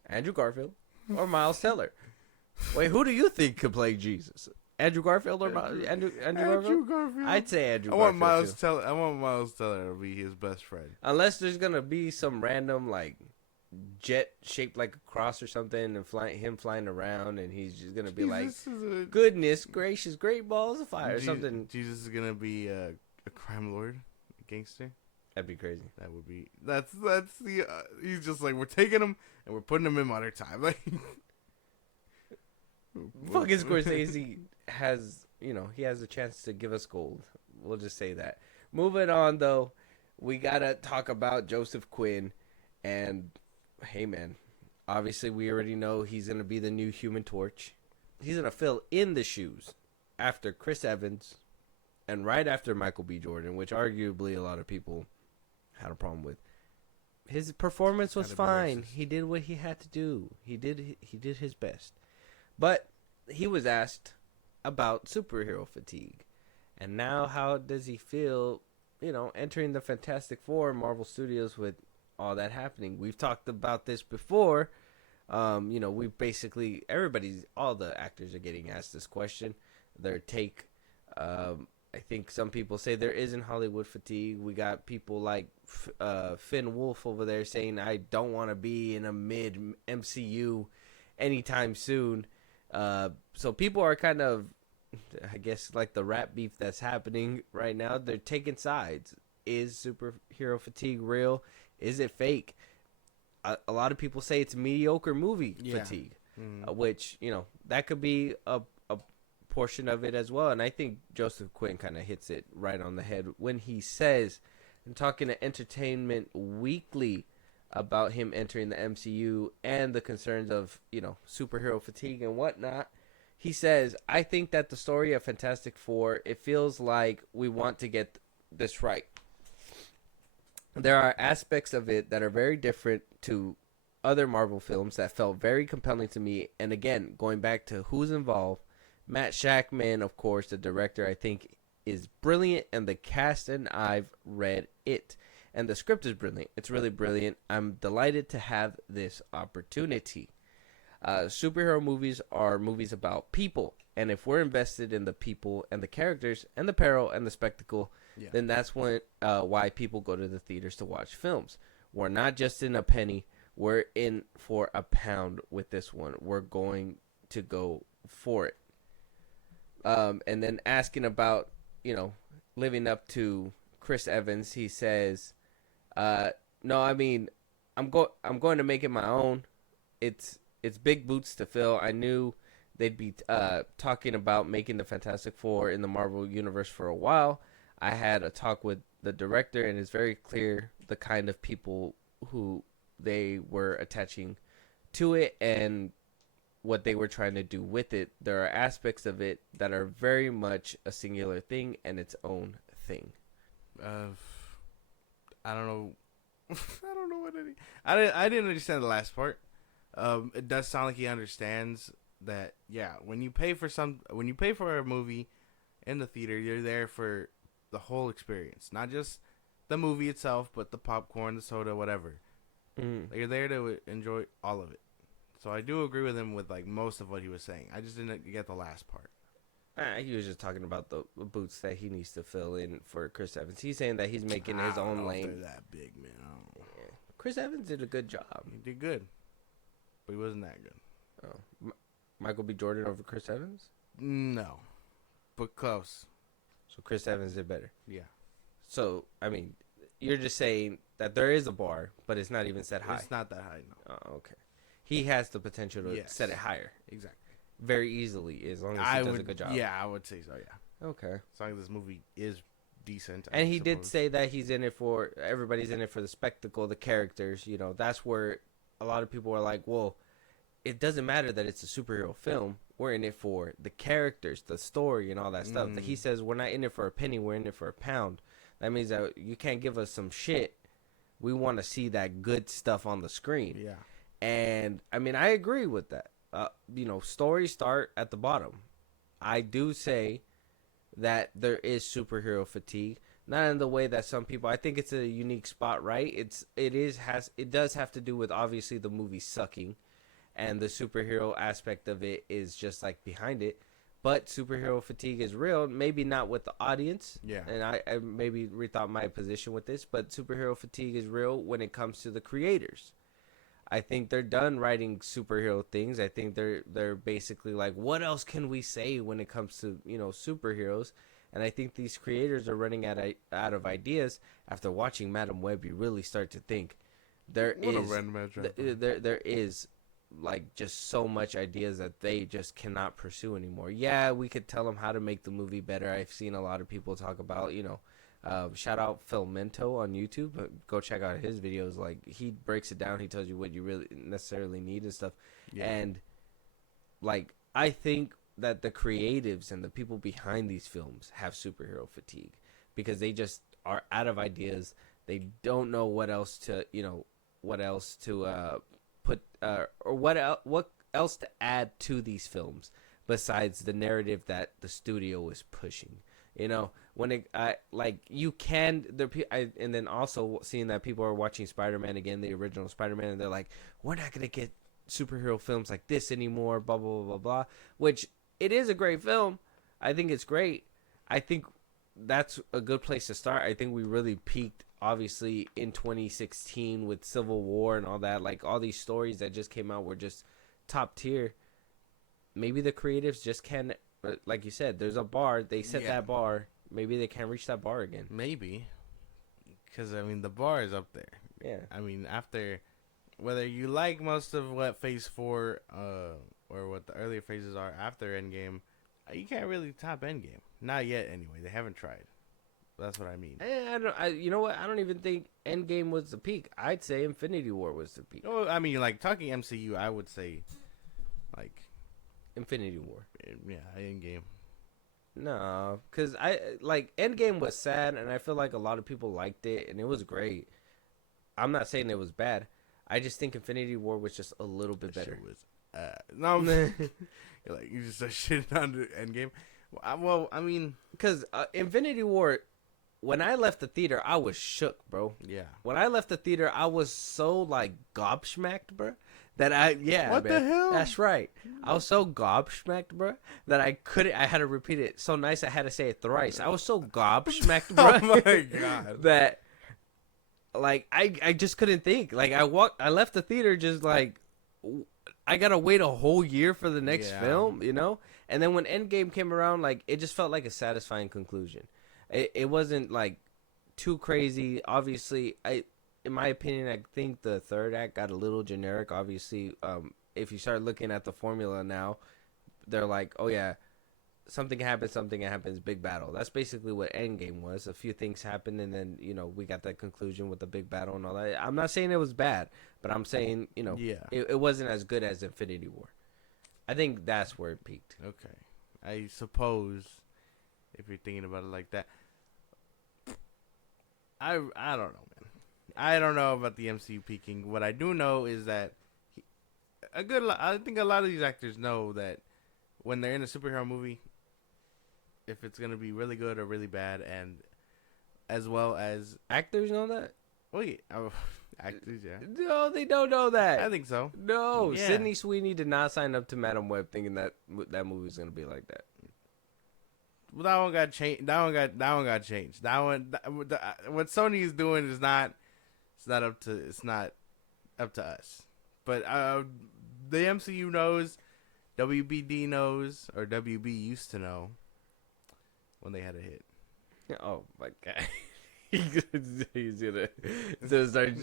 Andrew Garfield or Miles Teller? Wait, who do you think can play Jesus? Andrew Garfield or Andrew Garfield? I'd say Andrew Garfield. I want Miles Teller to be his best friend. Unless there's gonna be some random like jet shaped like a cross or something and flying around and he's just gonna be like, goodness gracious, great balls of fire or something. Jesus is gonna be a crime lord, a gangster. That'd be crazy. That would be. That's the. He's just like, we're taking him and we're putting him in modern time. Like, fucking Scorsese has, he has a chance to give us gold. We'll just say that. Moving on though, we gotta talk about Joseph Quinn, and hey man, obviously we already know he's gonna be the new Human Torch. He's gonna fill in the shoes after Chris Evans, and right after Michael B. Jordan, which arguably a lot of people had a problem with. his performance was Gotta be fine. racist. He did what he had to do. He did his best. But he was asked about superhero fatigue. And now how does he feel, entering the Fantastic Four Marvel Studios with all that happening? We've talked about this before. We basically all the actors are getting asked this question. Their take, I think some people say there isn't Hollywood fatigue. We got people like Finn Wolf over there saying, I don't want to be in a mid MCU anytime soon. So people are kind of, I guess, like the rap beef that's happening right now. They're taking sides. Is superhero fatigue real? Is it fake? A lot of people say it's mediocre movie fatigue, which, that could be a portion of it as well. And I think Joseph Quinn kind of hits it right on the head when he says, and talking to Entertainment Weekly about him entering the MCU and the concerns of, superhero fatigue and whatnot. He says, I think that the story of Fantastic Four, it feels like we want to get this right. There are aspects of it that are very different to other Marvel films that felt very compelling to me. And again, going back to who's involved, Matt Shackman, of course, the director, I think is brilliant, and the cast, and I've read it. And the script is brilliant. It's really brilliant. I'm delighted to have this opportunity. Superhero movies are movies about people. And if we're invested in the people and the characters and the peril and the spectacle, then that's when why people go to the theaters to watch films. We're not just in a penny. We're in for a pound with this one. We're going to go for it. And then asking about, living up to Chris Evans, he says, no, I mean, I'm going to make it my own. It's big boots to fill. I knew they'd be talking about making the Fantastic Four in the Marvel Universe for a while. I had a talk with the director, and it's very clear the kind of people who they were attaching to it and what they were trying to do with it. There are aspects of it that are very much a singular thing and its own thing. I don't know. I don't know what any. I didn't understand the last part. It does sound like he understands that. Yeah, when you pay for a movie in the theater, you're there for the whole experience, not just the movie itself, but the popcorn, the soda, whatever. Like, you're there to enjoy all of it. So I do agree with him with like most of what he was saying. I just didn't get the last part. He was just talking about the boots that he needs to fill in for Chris Evans. He's saying that he's making his own lane. They're that big, man. I don't know. Yeah. Chris Evans did a good job. He did good, but he wasn't that good. Oh, Michael B. Jordan over Chris Evans? No, but close. So Chris Evans did better. Yeah. So I mean, you're just saying that there is a bar, but it's not even set high. It's not that high, no. Oh, okay. He has the potential to set it higher. Exactly. Very easily, as long as he does a good job. Yeah, I would say so, yeah. Okay. As long as this movie is decent. And he did say that he's in it for, everybody's in it for the spectacle, the characters. That's where a lot of people are like, well, it doesn't matter that it's a superhero film. We're in it for the characters, the story, and all that stuff. He says we're not in it for a penny, we're in it for a pound. That means that you can't give us some shit. We want to see that good stuff on the screen. Yeah. And, I mean, I agree with that. Stories start at the bottom. I do say that there is superhero fatigue. Not in the way that some people, I think it's a unique spot, right? It does have to do with, obviously, the movie sucking. And the superhero aspect of it is just, like, behind it. But superhero fatigue is real. Maybe not with the audience. Yeah. And I maybe rethought my position with this. But superhero fatigue is real when it comes to the creators. I think they're done writing superhero things. I think they're basically like, what else can we say when it comes to, superheroes? And I think these creators are running out of ideas. After watching Madam Web, you really start to think there is like just so much ideas that they just cannot pursue anymore. Yeah, we could tell them how to make the movie better. I've seen a lot of people talk about, shout out Filmento on YouTube. Go check out his videos. Like, he breaks it down. He tells you what you really necessarily need and stuff. Yeah. And like, I think that the creatives and the people behind these films have superhero fatigue because they just are out of ideas. They don't know what else to, what else to put or what else to add to these films besides the narrative that the studio is pushing. You know, when it like you can and then also seeing that people are watching Spider-Man again, the original Spider-Man, and they're like, we're not gonna get superhero films like this anymore, blah blah blah blah blah. Which it is a great film. I think it's great. I think that's a good place to start. I think we really peaked obviously in 2016 with Civil War and all that. Like all these stories that just came out were just top tier. Maybe the creatives just can't. Like you said, there's a bar. They set that bar. Maybe they can't reach that bar again. Maybe. Because, I mean, the bar is up there. Yeah. I mean, after, whether you like most of what Phase 4 or what the earlier phases are after Endgame, you can't really top Endgame. Not yet, anyway. They haven't tried. That's what I mean. You know what? I don't even think Endgame was the peak. I'd say Infinity War was the peak. Oh, I mean, like, talking MCU, I would say, like... Infinity War. Yeah, Endgame. No, because Endgame was sad, and I feel like a lot of people liked it, and it was great. I'm not saying it was bad. I just think Infinity War was just a little bit better. No, you're like, you just start shitting on the Endgame. Well, I mean, because Infinity War, when I left the theater, I was shook, bro. Yeah. When I left the theater, I was so like gobsmacked, bro. What man. The hell? That's right. I was so gobsmacked, bro, that I had to repeat it so nice I had to say it thrice. I was so gobsmacked, bro. Oh my god. That like I just couldn't think. Like I left the theater just like I gotta wait a whole year for the next film, you know? And then when Endgame came around, like it just felt like a satisfying conclusion. It wasn't like too crazy. Obviously, in my opinion, I think the third act got a little generic. Obviously, if you start looking at the formula now, they're like, oh yeah, something happens, big battle. That's basically what Endgame was. A few things happened, and then, you know, we got that conclusion with the big battle and all that. I'm not saying it was bad, but I'm saying, you know, it wasn't as good as Infinity War. I think that's where it peaked. Okay. I suppose, if you're thinking about it like that, I don't know, man. I don't know about the MCU peaking. What I do know is that I think a lot of these actors know that when they're in a superhero movie, if it's gonna be really good or really bad, and as well as actors know that. Actors, yeah. No, they don't know that. I think so. No, yeah. Sydney Sweeney did not sign up to Madam Web thinking that movie was gonna be like that. Well, that one got changed. That one got changed. What Sony is doing is not. It's not up to us. But the MCU knows, WBD knows, or WB used to know when they had a hit. Oh my god. He's gonna start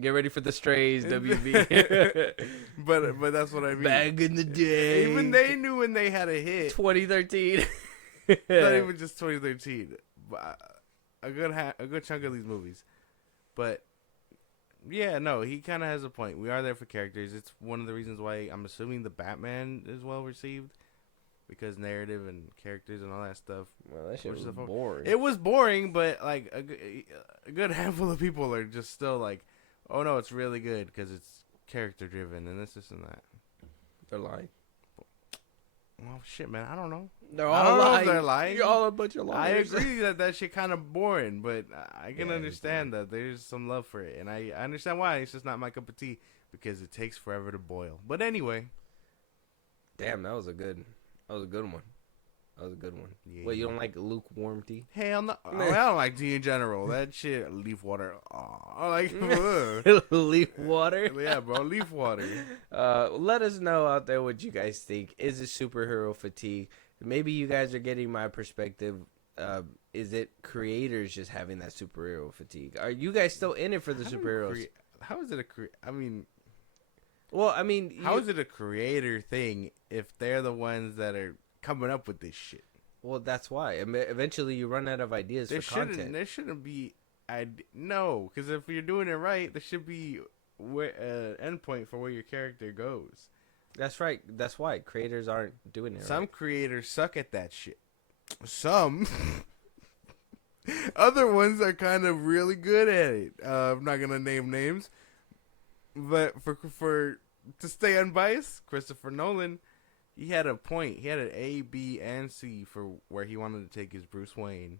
get ready for the strays, WB. but that's what I mean. Back in the day, even they knew when they had a hit. 2013. Not even just 2013. But a good chunk of these movies. But yeah, no, he kind of has a point. We are there for characters. It's one of the reasons why I'm assuming the Batman is well received, because narrative and characters and all that stuff. Well, that shit was boring. It was boring, but like a good handful of people are just still like, oh no, it's really good because it's character driven and this and that. They're lying. Well, shit, man, I don't know. They're all lying. They're lying. You're all a bunch of liars. I agree that shit kind of boring, but I can understand that there's some love for it, and I understand why. It's just not my cup of tea because it takes forever to boil. But anyway, damn, that was a good one. That was a good one. Yeah. Wait, you don't like lukewarm tea? Hell no. I don't like tea in general. That shit, leaf water. I like leaf water. Yeah, bro, leaf water. Let us know out there what you guys think. Is it superhero fatigue? Maybe you guys are getting my perspective. Is it creators just having that superhero fatigue? Are you guys still in it for the superheroes? How is it how is it a creator thing if they're the ones that are coming up with this shit? Well, that's why. Eventually, you run out of ideas for content. There shouldn't be. No, because if you're doing it right, there should be endpoint for where your character goes. That's right. That's why creators aren't doing it. Some creators suck at that shit. Some. Other ones are kind of really good at it. I'm not gonna name names, But for to stay unbiased, Christopher Nolan, he had a point. He had an A, B, and C for where he wanted to take his Bruce Wayne.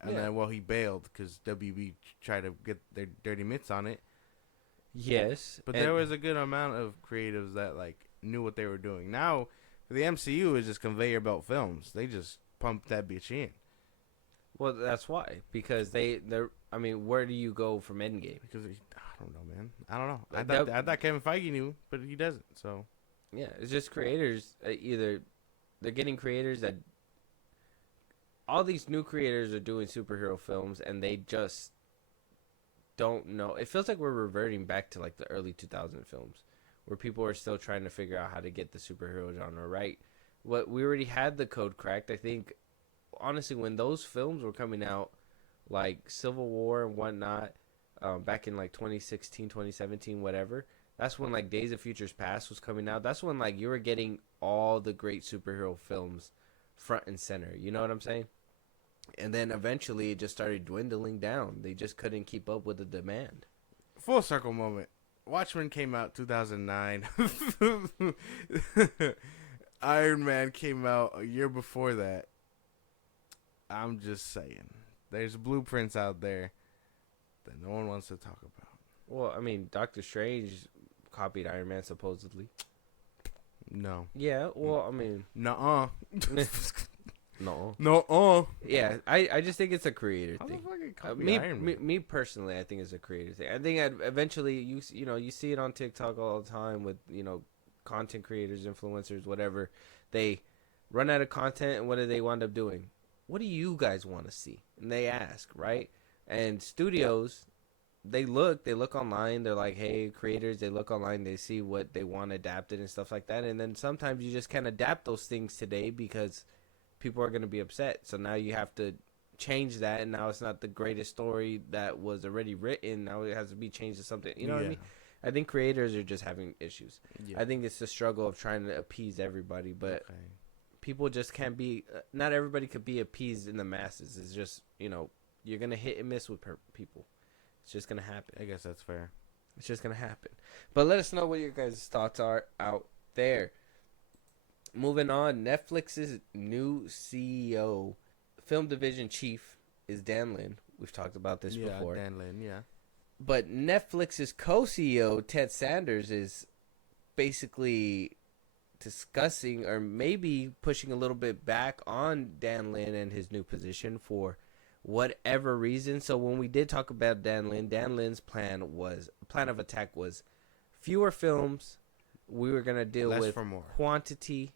And then, he bailed because WB tried to get their dirty mitts on it. Yes. But there was a good amount of creatives that, like, knew what they were doing. Now, for the MCU, is just conveyor belt films. They just pump that bitch in. Well, that's why. Because they're... I mean, where do you go from Endgame? Because, I don't know, man. I don't know. I thought Kevin Feige knew, but he doesn't, so... Yeah, it's just creators. Either they're getting creators that... All these new creators are doing superhero films, and they just don't know. It feels like we're reverting back to like the early 2000 films, where people are still trying to figure out how to get the superhero genre right. What we already had the code cracked. I think, honestly, when those films were coming out, like Civil War and whatnot, back in like 2016, 2017, whatever. That's when like Days of Futures Past was coming out. That's when like you were getting all the great superhero films front and center. You know what I'm saying? And then eventually it just started dwindling down. They just couldn't keep up with the demand. Full circle moment. Watchmen came out 2009. Iron Man came out a year before that. I'm just saying. There's blueprints out there that no one wants to talk about. Well, I mean, Doctor Strange copied Iron Man supposedly. No. Yeah, well, I mean... Nuh-uh. No. No. Yeah, I just think it's a creator How thing. the fuck it copy Iron Man? Me personally, I think it's a creator thing. I think eventually you see it on TikTok all the time with content creators, influencers, whatever. They run out of content, and what do they wind up doing? What do you guys want to see? And they ask, right? And studios, they look online. They're like, hey, creators. They look online. They see what they want adapted and stuff like that. And then sometimes you just can't adapt those things today because people are going to be upset. So now you have to change that, and now it's not the greatest story that was already written. Now it has to be changed to something. You know what I mean? I think creators are just having issues. Yeah. I think it's the struggle of trying to appease everybody, but people just can't be. Not everybody could be appeased in the masses. It's just you're gonna hit and miss with people. It's just gonna happen. I guess that's fair. It's just gonna happen. But let us know what your guys' thoughts are out there. Moving on, Netflix's new CEO, film division chief, is Dan Lin. We've talked about this before. Dan Lin, yeah. But Netflix's co-CEO, Ted Sanders, is basically discussing or maybe pushing a little bit back on Dan Lin and his new position for whatever reason. So when we did talk about Dan Lin's plan of attack was fewer films. We were going to deal Less with for more. quality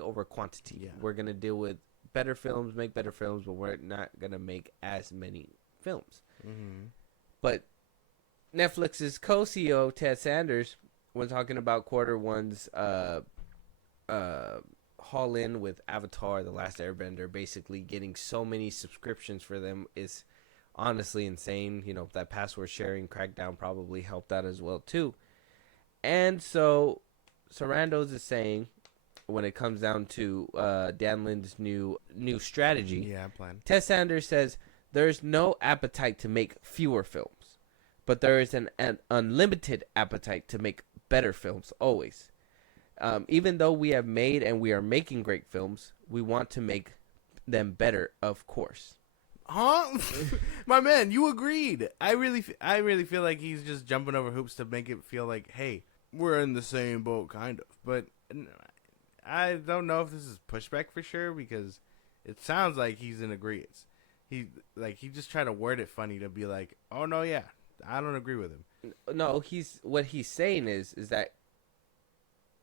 over quantity. Yeah. We're going to deal with better films, make better films, but we're not going to make as many films. Mm-hmm. But Netflix's co-CEO, Ted Sanders, when talking about quarter one's haul in with Avatar, The Last Airbender, basically getting so many subscriptions for them is honestly insane. That password sharing crackdown probably helped out as well, too. And so Sarandos is saying, when it comes down to Dan Lin's new strategy, plan. Ted Sanders says there's no appetite to make fewer films, but there is an unlimited appetite to make better films always. Even though we have made and we are making great films, we want to make them better, of course. Huh? My man, you agreed. I really feel like he's just jumping over hoops to make it feel like, hey, we're in the same boat, kind of. But I don't know if this is pushback for sure, because it sounds like he's in agreement. He just tried to word it funny to be like, oh no, yeah, I don't agree with him. No, what he's saying is that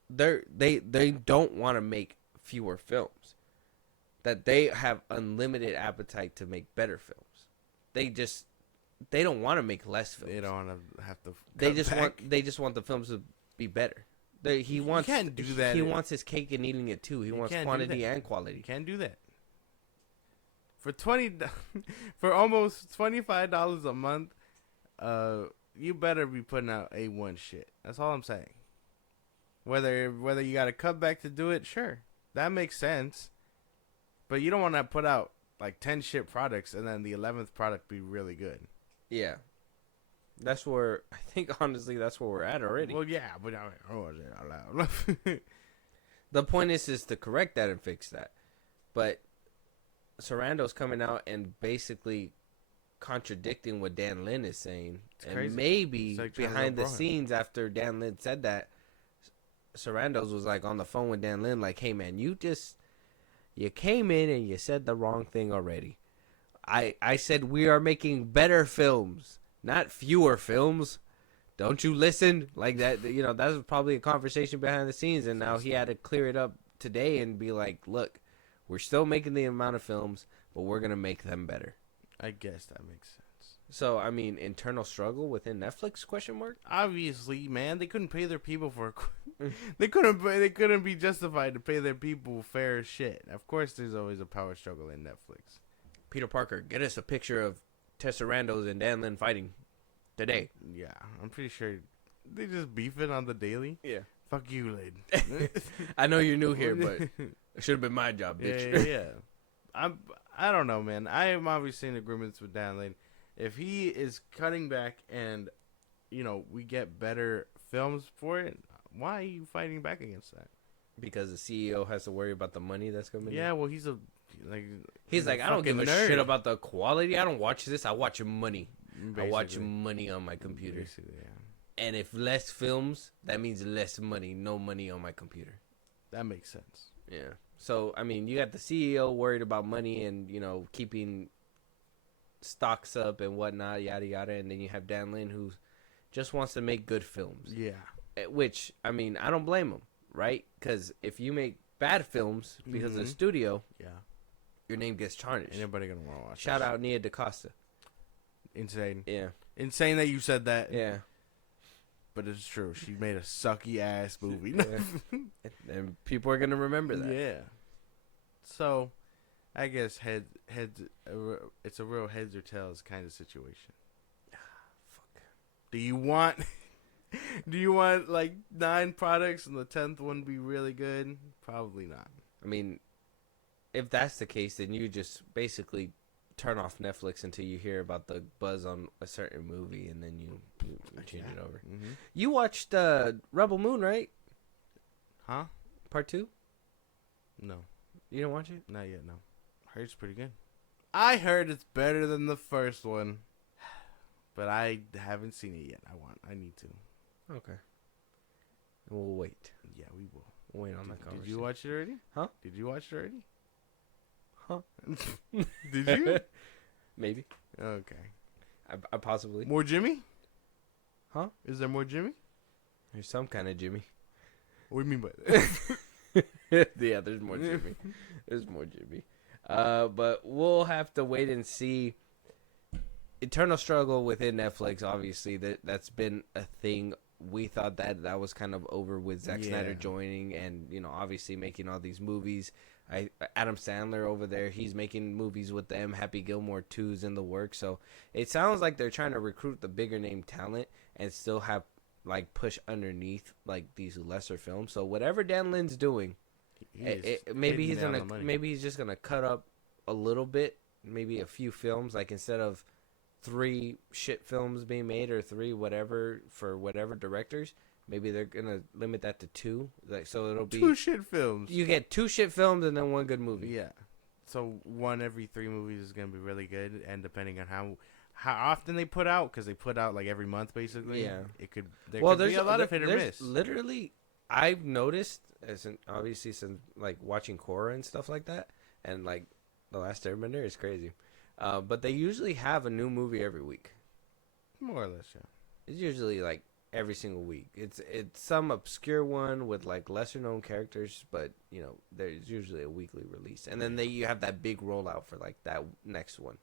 they don't want to make fewer films. That they have unlimited appetite to make better films. They don't want to make less films. They don't want to have to. They just want the films to be better. He wants. You can't do that. He wants his cake and eating it too. He wants quantity and quality. You can't do that. For almost $25 a month, you better be putting out A1 shit. That's all I'm saying. Whether you got to cut back to do it, sure, that makes sense. But you don't want to put out like 10 shit products and then the 11th product be really good. Yeah. That's where I think honestly that's where we're at already. Well, yeah, but I was it out loud. The point is to correct that and fix that. But Sarandon's coming out and basically contradicting what Dan Lin is saying. It's and crazy. maybe It's like trying to behind the go broad. scenes after Dan Lin said that, Sarandon's was like on the phone with Dan Lin like, hey man, you came in and you said the wrong thing already. I said we are making better films, not fewer films. Don't you listen? Like that, that was probably a conversation behind the scenes, and now he had to clear it up today and be like, look, we're still making the amount of films, but we're going to make them better. I guess that makes sense. So, I mean, internal struggle within Netflix, question mark? Obviously, man, they couldn't pay their people for they couldn't be justified to pay their people fair shit. Of course, there's always a power struggle in Netflix. Peter Parker, get us a picture of Tessa Randos and Dan Lin fighting today. Yeah, I'm pretty sure they just beefing on the daily. Yeah. Fuck you, lady. I know you're new here, but it should have been my job, bitch. Yeah. I don't know, man. I am obviously in agreements with Dan Lin. If he is cutting back and, we get better films for it, why are you fighting back against that? Because the CEO has to worry about the money that's coming in. Yeah, well, he's like, I don't give a nerd. shit about the quality. I don't watch this. I watch money. Basically. I watch money on my computer. Basically, yeah. And if less films, that means less money. No money on my computer. That makes sense. Yeah. So, I mean, you got the CEO worried about money and, keeping stocks up and whatnot, yada, yada. And then you have Dan Lin who just wants to make good films. Yeah. Which, I mean, I don't blame him, right? Because if you make bad films because of the studio, yeah, your name gets tarnished. Ain't nobody gonna want to watch Shout that out Nia DaCosta. Insane. Yeah. Insane that you said that. Yeah. But it's true. She made a sucky ass movie. Yeah. And people are going to remember that. Yeah. So, I guess it's a real heads or tails kind of situation. Fuck. Do you want like 9 products and the 10th one be really good? Probably not. I mean, if that's the case, then you just basically turn off Netflix until you hear about the buzz on a certain movie, and then you change it over. Mm-hmm. You watched Rebel Moon, right? Huh? Part 2? No. You didn't watch it? Not yet, no. I heard it's pretty good. I heard it's better than the first one, but I haven't seen it yet. I need to. Okay. We'll wait. Yeah, we will. We'll wait on that conversation. Did you watch it already? Huh? Did you watch it already? Huh? Did you? Maybe. Okay. I possibly. More Jimmy? Huh? Is there more Jimmy? There's some kind of Jimmy. What do you mean by that? Yeah, there's more Jimmy. There's more Jimmy. But we'll have to wait and see. Eternal struggle within Netflix, obviously, that's been a thing. We thought that was kind of over with Zack Snyder joining and, obviously making all these movies. Adam Sandler over there, he's making movies with them. Happy Gilmore 2's in the works. So it sounds like they're trying to recruit the bigger name talent and still have, like, push underneath, like, these lesser films. So whatever Dan Lin's doing, maybe he's just gonna cut up a little bit, maybe a few films, like instead of 3 shit films being made or 3 whatever for whatever directors, maybe they're gonna limit that to 2. Like, so it'll be 2 shit films. You get 2 shit films and then 1 good movie. Yeah. So 1 every 3 movies is gonna be really good, and depending on how often they put out, because they put out like every month basically. Yeah. There could be a lot of hit or miss. Literally, I've noticed, obviously since like watching Korra and stuff like that, and like The Last Airbender is crazy. But they usually have a new movie every week. More or less, yeah. It's usually like every single week. It's some obscure one with like lesser known characters, but there's usually a weekly release, and then you have that big rollout for like that next one.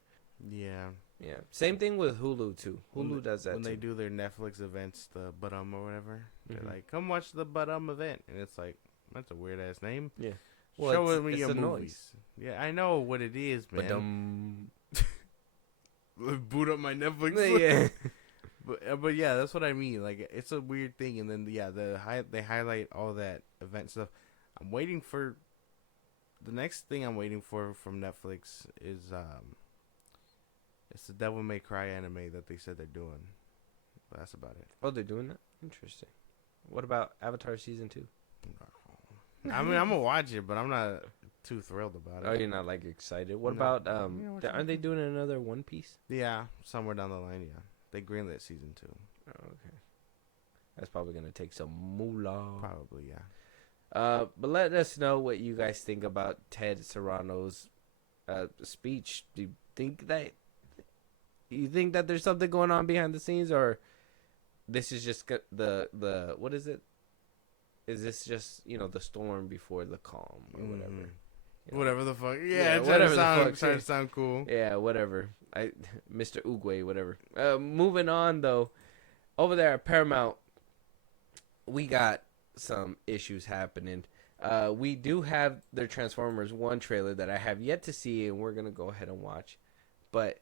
Yeah. Yeah. Same thing with Hulu too. Hulu does that when too. they do their Netflix events, the Badum or whatever. They're like, "Come watch the Badum event," and it's like, that's a weird ass name. Yeah. Show me your the movies. Noise. Yeah, I know what it is, man. Boot up my Netflix. Yeah. But yeah, that's what I mean. Like, it's a weird thing, and then they highlight all that event stuff. I'm waiting for the next thing. I'm waiting for from Netflix is it's the Devil May Cry anime that they said they're doing. But that's about it. Oh, they're doing that? Interesting. What about Avatar Season 2? I mean, I'm gonna watch it, but I'm not too thrilled about it. Oh, you're not like excited. What No. about watch aren't they doing another One Piece? Yeah, somewhere down the line, yeah. They greenlit season 2. Oh, okay. That's probably gonna take some moolah. Probably, yeah. But let us know what you guys think about Ted Serrano's speech. Do you think that there's something going on behind the scenes, or this is just the what is it? Is this just the storm before the calm or whatever? You know? Whatever the fuck. Yeah, whatever the fuck. Trying to sound cool. Yeah, whatever. Mr. Oogway, whatever. Moving on though, over there at Paramount, we got some issues happening. We do have their Transformers 1 trailer that I have yet to see, and we're gonna go ahead and watch. But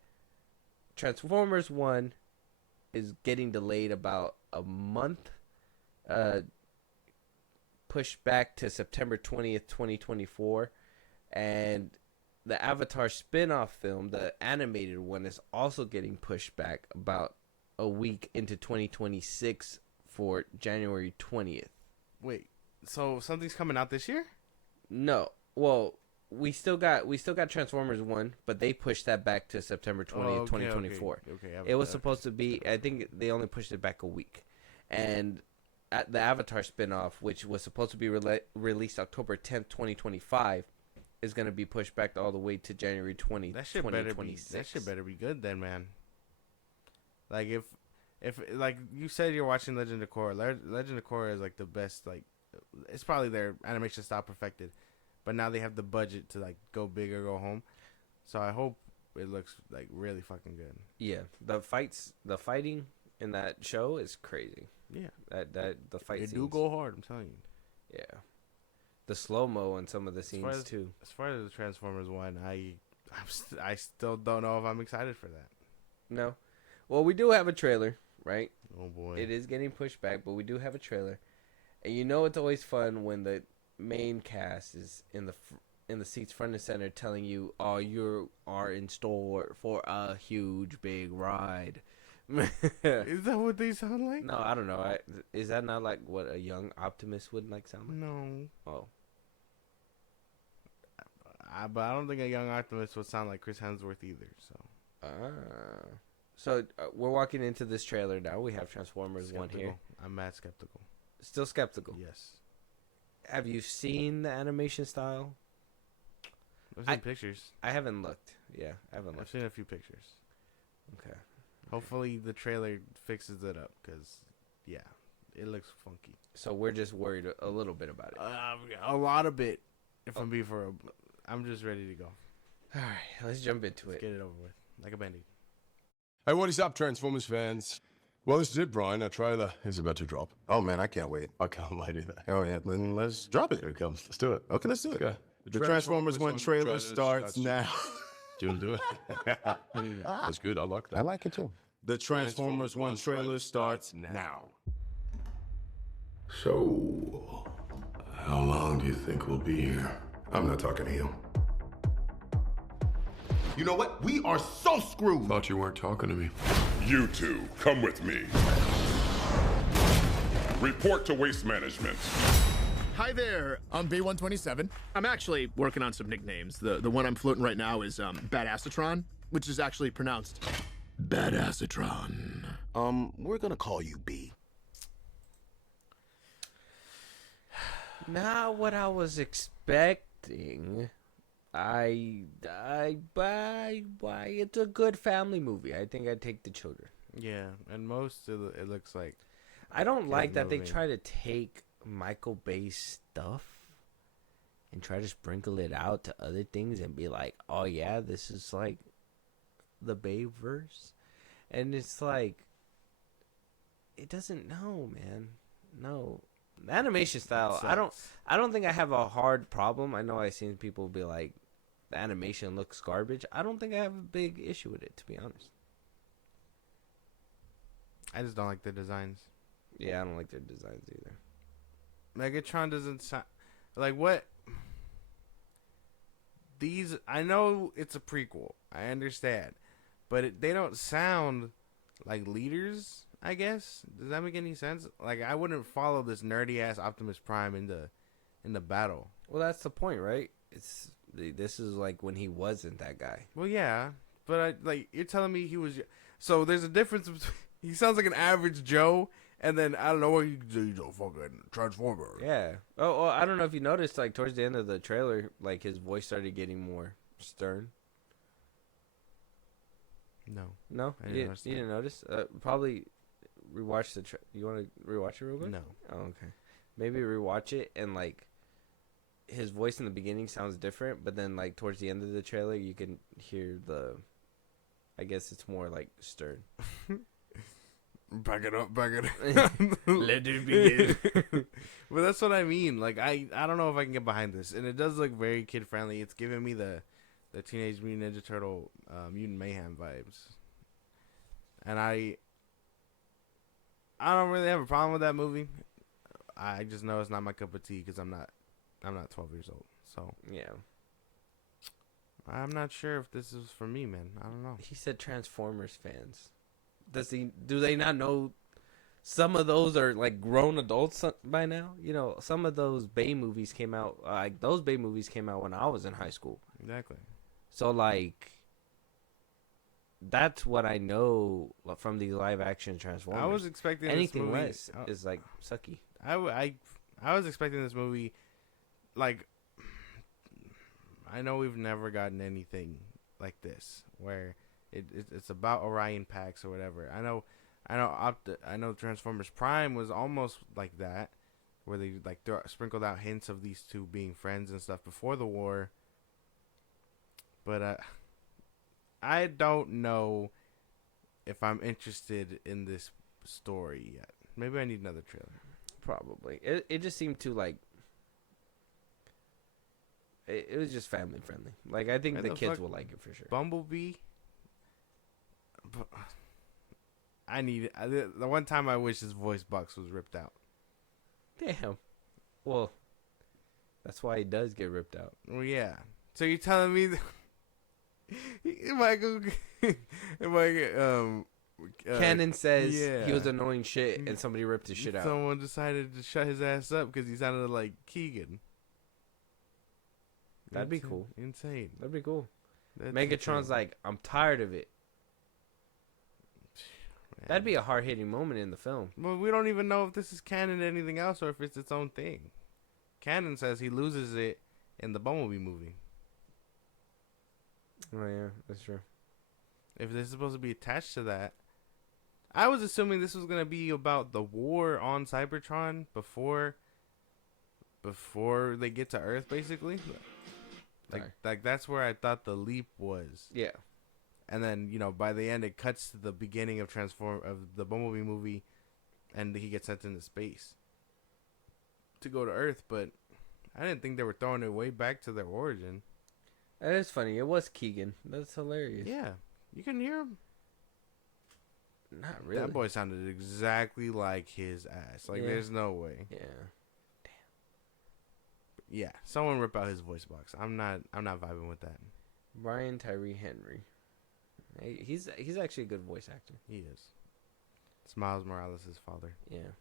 Transformers 1 is getting delayed about a month. Pushed back to September 20th, 2024. And the Avatar spin-off film, the animated one, is also getting pushed back about a week into 2026 for January 20th. Wait, so something's coming out this year? No. Well, we still got Transformers 1, but they pushed that back to September 20th, 2024. Okay. It was supposed to be, I think they only pushed it back a week. And at the Avatar spinoff, which was supposed to be released October 10th, 2025, is going to be pushed back all the way to January 20th, 2026. That shit better be good then, man. Like, if like you said you're watching Legend of Korra. Legend of Korra is, like, the best, like, it's probably their animation style perfected. But now they have the budget to, like, go big or go home. So I hope it looks, like, really fucking good. Yeah. The fighting in that show is crazy. Yeah. The fight scenes. They do go hard, I'm telling you. Yeah. The slow-mo in some of the scenes, too. As far as the Transformers 1, I still don't know if I'm excited for that. No. Well, we do have a trailer, right? Oh, boy. It is getting pushed back, but we do have a trailer. And it's always fun when the main cast is in the seats front and center telling you, oh, you are in store for a huge, big ride. Is that what they sound like? No, I don't know. Is that not like what a young Optimus would like sound like? No. Oh. But I don't think a young Optimus would sound like Chris Hemsworth either. So we're walking into this trailer now. We have Transformers 1 here. I'm mad skeptical. Still skeptical. Yes. Have you seen the animation style? I've seen pictures. I haven't looked. Yeah, I haven't looked. I've seen a few pictures. Okay. Hopefully the trailer fixes it up because, yeah, it looks funky. So we're just worried a little bit about it. A lot of it. If I'm being for real, I'm just ready to go. All right, let's jump into Let's it. get it over with. Like a Band-Aid. Hey, what is up, Transformers fans? Well, this is it, Brian. Our trailer is about to drop. Oh, man, I can't wait. I can't wait either. Oh, yeah, then let's drop it. Here it comes. Let's do it. Okay, let's do it. Okay. The Transformers 1 trailer starts now. Do you want to do it? That's good. I like that. I like it, too. The Transformers 1 trailer starts now. So, how long do you think we'll be here? I'm not talking to you. You know what? We are so screwed. Thought you weren't talking to me. You two, come with me. Report to Waste Management. Hi there, I'm B127. I'm actually working on some nicknames. The one I'm floating right now is Badassatron, which is actually pronounced Badassatron. We're gonna call you B. Not what I was expecting. It's a good family movie. I think I'd take the children. Yeah, and most of it looks like... I don't like that they movie. try to take Michael Bay's stuff and try to sprinkle it out to other things and be like, oh yeah, this is like the Bayverse. And it's like, it doesn't, no, man. No. The animation style, I don't think I have a hard problem. I know I've seen people be like, the animation looks garbage. I don't think I have a big issue with it, to be honest. I just don't like the designs. Yeah, I don't like their designs either. Megatron doesn't sound... Like, what? These... I know it's a prequel. I understand. But they don't sound like leaders I guess. Does that make any sense? Like, I wouldn't follow this nerdy ass Optimus Prime in the battle. Well, that's the point, right? This is like when he wasn't that guy. Well, yeah, but you're telling me he was. So there's a difference between. He sounds like an average Joe, and then I don't know what he's a fucking transformer. Yeah. Oh, well, I don't know if you noticed, like towards the end of the trailer, like his voice started getting more stern. No. No, you didn't notice. Probably rewatch the. You want to rewatch it real quick? No. Oh, okay. Maybe rewatch it and like. His voice in the beginning sounds different, but then like towards the end of the trailer, you can hear the. I guess it's more like stern. Back it up. Let it begin. But that's what I mean. Like I don't know if I can get behind this, and it does look very kid friendly. It's giving me the Teenage Mutant Ninja Turtle Mutant Mayhem vibes, and I don't really have a problem with that movie. I just know it's not my cup of tea because I'm not 12 years old. So Yeah. I'm not sure if this is for me, man. I don't know. He said Transformers fans. Do they not know some of those are like grown adults by now? You know, some of those Bay movies came out those Bay movies came out when I was in high school. Exactly. So like that's what I know from the live action Transformers. I was expecting anything this movie, less is like sucky. I was expecting this movie like I know we've never gotten anything like this where it's about Orion Pax or whatever. I know Transformers Prime was almost like that, where they like sprinkled out hints of these two being friends and stuff before the war. But I don't know if I'm interested in this story yet. Maybe I need another trailer. Probably. It just seemed too like. It was just family friendly. Like I think the kids will like it for sure. Bumblebee. I need the one time I wish his voice box was ripped out. Damn. Well, that's why he does get ripped out. Well, yeah. So you're telling me Cannon says yeah. he was annoying shit and somebody ripped his shit out. Someone decided to shut his ass up because he sounded like Keegan. That'd be cool. Insane. That'd be cool. That's Megatron's insane. like, I'm tired of it. Man. That'd be a hard hitting moment in the film. Well, we don't even know if this is canon to anything else or if it's its own thing. Cannon says he loses it in the Bumblebee movie. Oh yeah, that's true. If this is supposed to be attached to that, I was assuming this was gonna be about the war on Cybertron before they get to Earth, basically. Like that's where I thought the leap was. Yeah. And then, by the end it cuts to the beginning of the Bumblebee movie and he gets sent into space to go to Earth, but I didn't think they were throwing it way back to their origin. That is funny. It was Keegan. That's hilarious. Yeah. You can hear him. Not really. That boy sounded exactly like his ass. Like, there's no way. Yeah. Yeah, someone rip out his voice box. I'm not vibing with that. Brian Tyree Henry. He's actually a good voice actor. He is. It's Miles Morales' father. Yeah.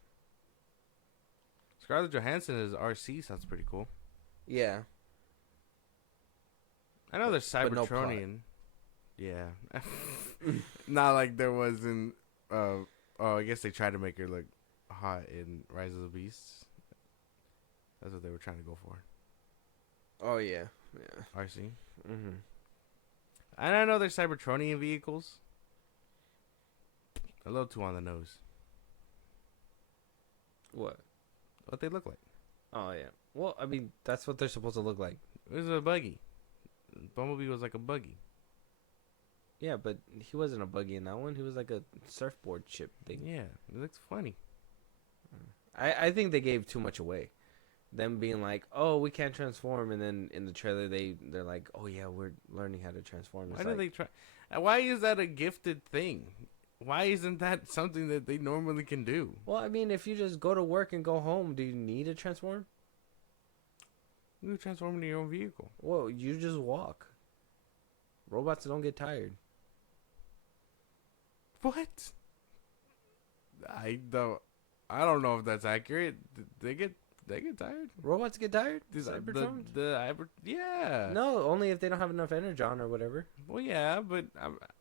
Scarlett Johansson as RC sounds pretty cool. Yeah. I know there's Cybertronian. Yeah. Not like there was in I guess they tried to make her look hot in Rise of the Beasts. That's what they were trying to go for. Oh yeah. Yeah. RC. Mhm. And I know there's Cybertronian vehicles. A little too on the nose. What they look like. Oh yeah. Well, I mean, that's what they're supposed to look like. It was a buggy. Bumblebee was like a buggy. Yeah, but he wasn't a buggy in that one. He was like a surfboard ship thing. Yeah, it looks funny. I think they gave too much away. Them being like, oh, we can't transform, and then in the trailer they're like, oh yeah, we're learning how to transform. Why do they try? Why is that a gifted thing? Why isn't that something that they normally can do? Well, I mean, if you just go to work and go home, do you need to transform? You transform into your own vehicle. Well, you just walk. Robots don't get tired. What? I don't know if that's accurate. They get tired. Robots get tired? Yeah. No, only if they don't have enough energon or whatever. Well, yeah, but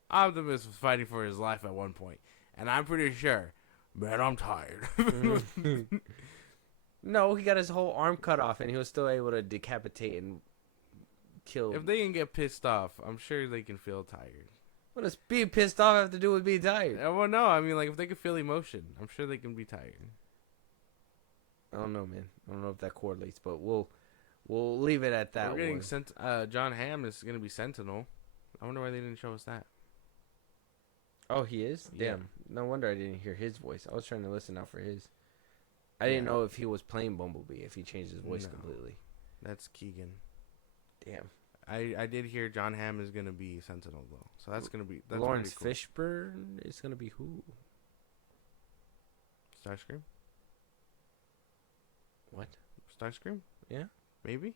Optimus was fighting for his life at one point, and I'm pretty sure, man, I'm tired. No, he got his whole arm cut off, and he was still able to decapitate and kill. If they can get pissed off, I'm sure they can feel tired. What does being pissed off have to do with being tired? Well, no, I mean, like, if they can feel emotion, I'm sure they can be tired. I don't know, man. I don't know if that correlates, but we'll leave it at that. We're getting John Hamm is going to be Sentinel. I wonder why they didn't show us that. Oh, he is? Yeah. Damn. No wonder I didn't hear his voice. I was trying to listen out for his. I didn't know if he was playing Bumblebee, if he changed his voice completely. That's Keegan. Damn. I did hear John Hamm is going to be Sentinel, though. So that's going to be... That's Lawrence cool. Fishburne is going to be who? Starscream? What? Starscream? Yeah? Maybe?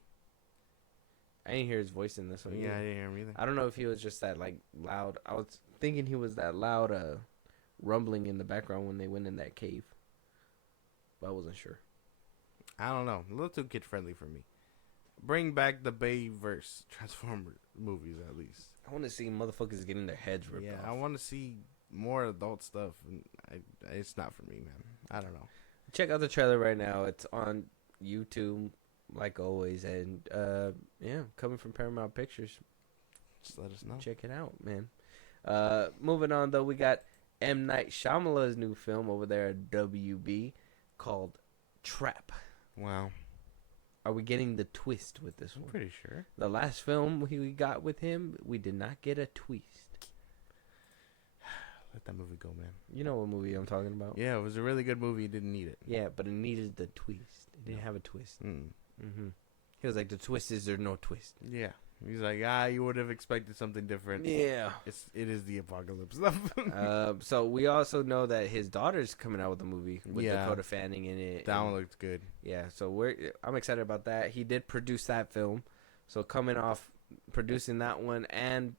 I didn't hear his voice in this one. Yeah, either. I didn't hear him either. I don't know if he was just that, like, loud. I was thinking he was that loud rumbling in the background when they went in that cave. But I wasn't sure. I don't know. A little too kid-friendly for me. Bring back the Bayverse Transformer movies, at least. I want to see motherfuckers getting their heads ripped off. I want to see more adult stuff. It's not for me, man. I don't know. Check out the trailer right now. It's on YouTube, like always. And, coming from Paramount Pictures. Just let us know. Check it out, man. Moving on, though, we got M. Night Shyamalan's new film over there at WB called Trap. Wow. Are we getting the twist with this one? Pretty sure. The last film we got with him, we did not get a twist. Let that movie go, man. You know what movie I'm talking about? Yeah, it was a really good movie. It didn't need it. Yeah, but it needed the twist. It didn't have a twist. Mm-hmm. He was like, the twist is there's no twist. Yeah. He's like, you would have expected something different. Yeah. It is the apocalypse. So we also know that his daughter's coming out with a movie with Dakota Fanning in it. That one looked good. Yeah, so I'm excited about that. He did produce that film. So coming off producing that one and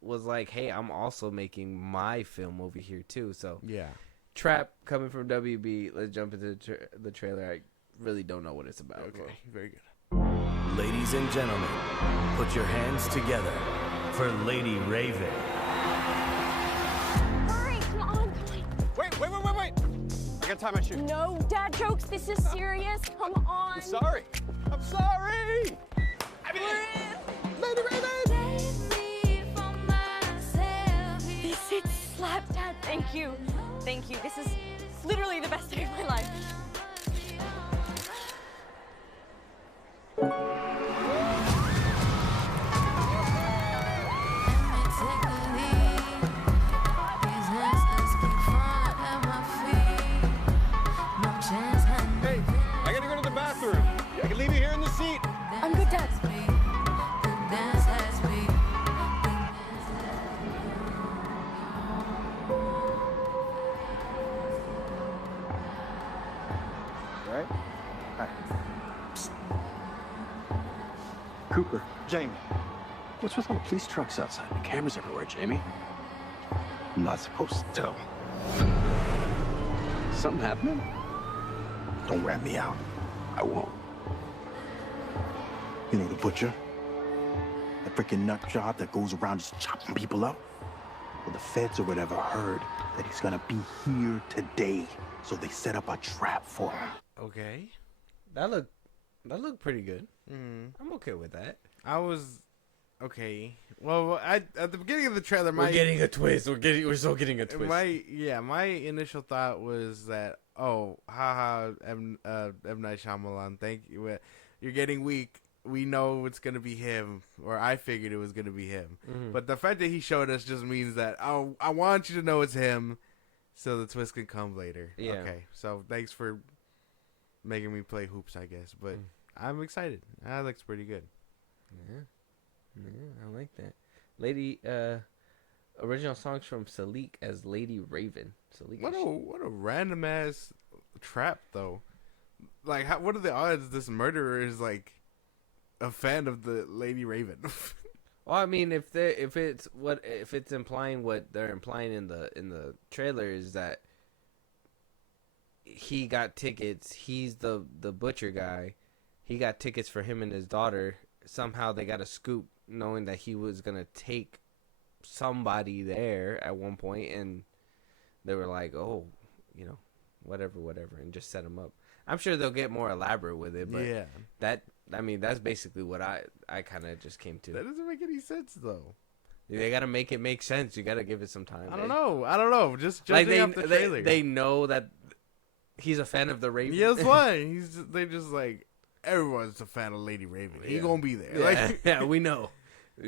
was like, hey, I'm also making my film over here too. So yeah. Trap coming from WB. Let's jump into the trailer. I really don't know what it's about. Okay, very good. Ladies and gentlemen, put your hands together for Lady Raven. Hurry, come on. Wait. I gotta tie my shoe. No, dad jokes. This is serious. Come on. I'm sorry. Lady Raven! This is slap, Dad. Thank you. This is literally the best day of my life. Hey, I gotta go to the bathroom. I can leave you here in the seat. I'm good, Dad. Right? Hi. Psst. Cooper. Jamie. What's with all the police trucks outside? The cameras everywhere, Jamie. I'm not supposed to tell. Something happening? Don't rat me out. I won't. You know the butcher? The freaking nut job that goes around just chopping people up? Well, the feds or whatever heard that he's gonna be here today. So they set up a trap for him. Okay. That looked pretty good. I'm okay with that. I was okay. Well, at the beginning of the trailer, we're getting a twist. We're still getting a twist. My initial thought was that M. Night Shyamalan, thank you. You're getting weak. We know it's gonna be him, or I figured it was gonna be him. But the fact that he showed us just means that I want you to know it's him, so the twist can come later. Yeah. Okay. So thanks for making me play hoops, I guess. But I'm excited. That looks pretty good. Yeah, I like that. Lady, original songs from Salik as Lady Raven. Salik. What a random ass trap though. Like, what are the odds this murderer is like a fan of the Lady Raven? Well, I mean, if it's implying what they're implying in the trailer is that he got tickets. He's the butcher guy. He got tickets for him and his daughter. Somehow they got a scoop knowing that he was going to take somebody there at one point, and they were like, oh, you know, whatever, and just set him up. I'm sure they'll get more elaborate with it, but Yeah. that's basically what I kind of just came to. That doesn't make any sense, though. They got to make it make sense. You got to give it some time. I don't know. Just judging off the trailer. They know that he's a fan of the Raven. Yeah, that's why. They just like, everyone's a fan of Lady Raven. He gonna be there. Yeah, Like, yeah, we know.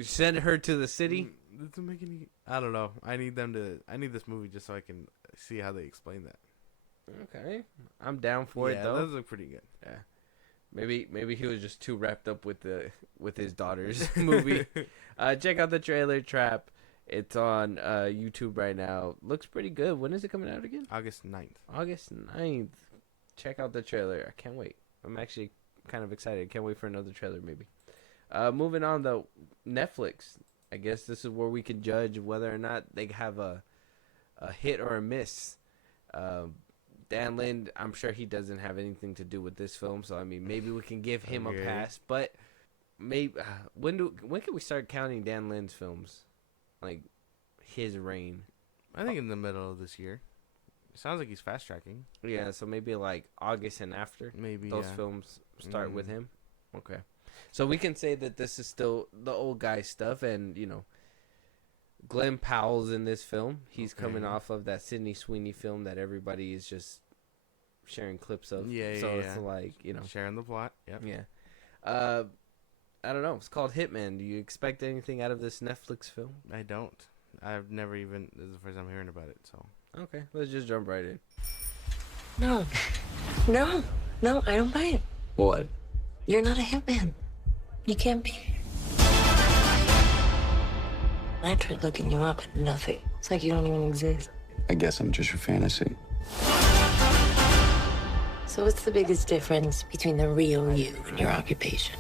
Send her to the city. Doesn't make any. I don't know. I need this movie just so I can see how they explain that. Okay, I'm down for it though. Those look pretty good. Yeah, maybe he was just too wrapped up with his daughter's movie. Check out the trailer, Trap. It's on YouTube right now. Looks pretty good. When is it coming out again? August 9th. August 9th. Check out the trailer. I can't wait. I'm actually kind of excited. Can't wait for another trailer maybe. Moving on to Netflix. I guess this is where we can judge whether or not they have a hit or a miss. Dan Lind, I'm sure he doesn't have anything to do with this film, so I mean maybe we can give him a pass. But maybe when can we start counting Dan Lind's films, like his reign? I think in the middle of this year. It sounds like he's fast tracking. Yeah, so maybe like August and after. Maybe those films start with him. Okay, so we can say that this is still the old guy stuff, and you know, Glenn Powell's in this film. He's coming off of that Sydney Sweeney film that everybody is just sharing clips of. Yeah, so it's like, you know, sharing the plot. Yep. Yeah. I don't know. It's called Hitman. Do you expect anything out of this Netflix film? I don't. I've never even. This is the first time hearing about it. So. Okay, let's just jump right in. No, I don't buy it. What? You're not a hitman. You can't be. I tried looking you up and nothing. It's like you don't even exist. I guess I'm just your fantasy. So what's the biggest difference between the real you and your occupation?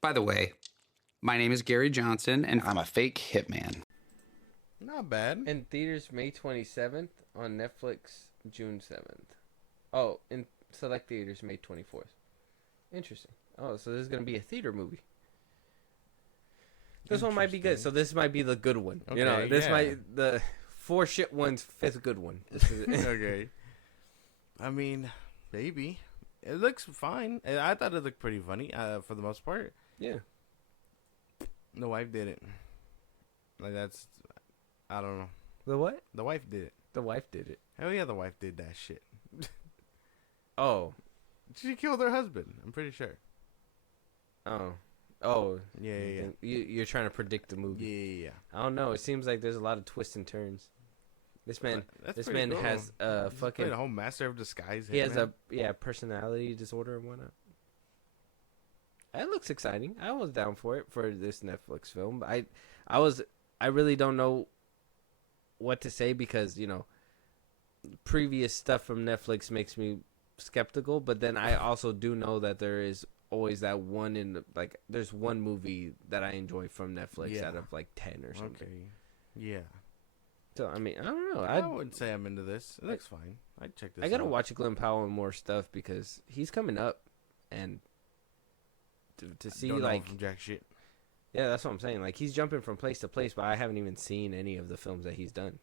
By the way, my name is Gary Johnson, and I'm a fake hitman. Not bad. In theaters May 27th, on Netflix June 7th. Oh, in select theaters May 24th. Interesting. Oh, so this is going to be a theater movie. This one might be good. So this might be the good one. Okay, you know, this might the 4 shit one's 5th good one. Okay. I mean, maybe. It looks fine. I thought it looked pretty funny for the most part. Yeah. The wife did it. Like, that's... I don't know. The what? The wife did it. The wife did it. Hell yeah, the wife did that shit. Oh. She killed her husband, I'm pretty sure. Oh. Yeah. You're trying to predict the movie. Yeah. I don't know. It seems like there's a lot of twists and turns. This man cool. has a fucking... a whole master of disguise. He has a personality disorder and whatnot. That looks exciting. I was down for it for this Netflix film. I really don't know what to say because, you know, previous stuff from Netflix makes me skeptical, but then I also do know that there is always that one there's one movie that I enjoy from Netflix out of like 10 or something. Okay. Yeah. So I mean, I don't know. I wouldn't say I'm into this. It looks fine. I'd check this out. I gotta watch Glenn Powell and more stuff because he's coming up, and to see don't know like from jack shit. Yeah, that's what I'm saying. Like he's jumping from place to place, but I haven't even seen any of the films that he's done.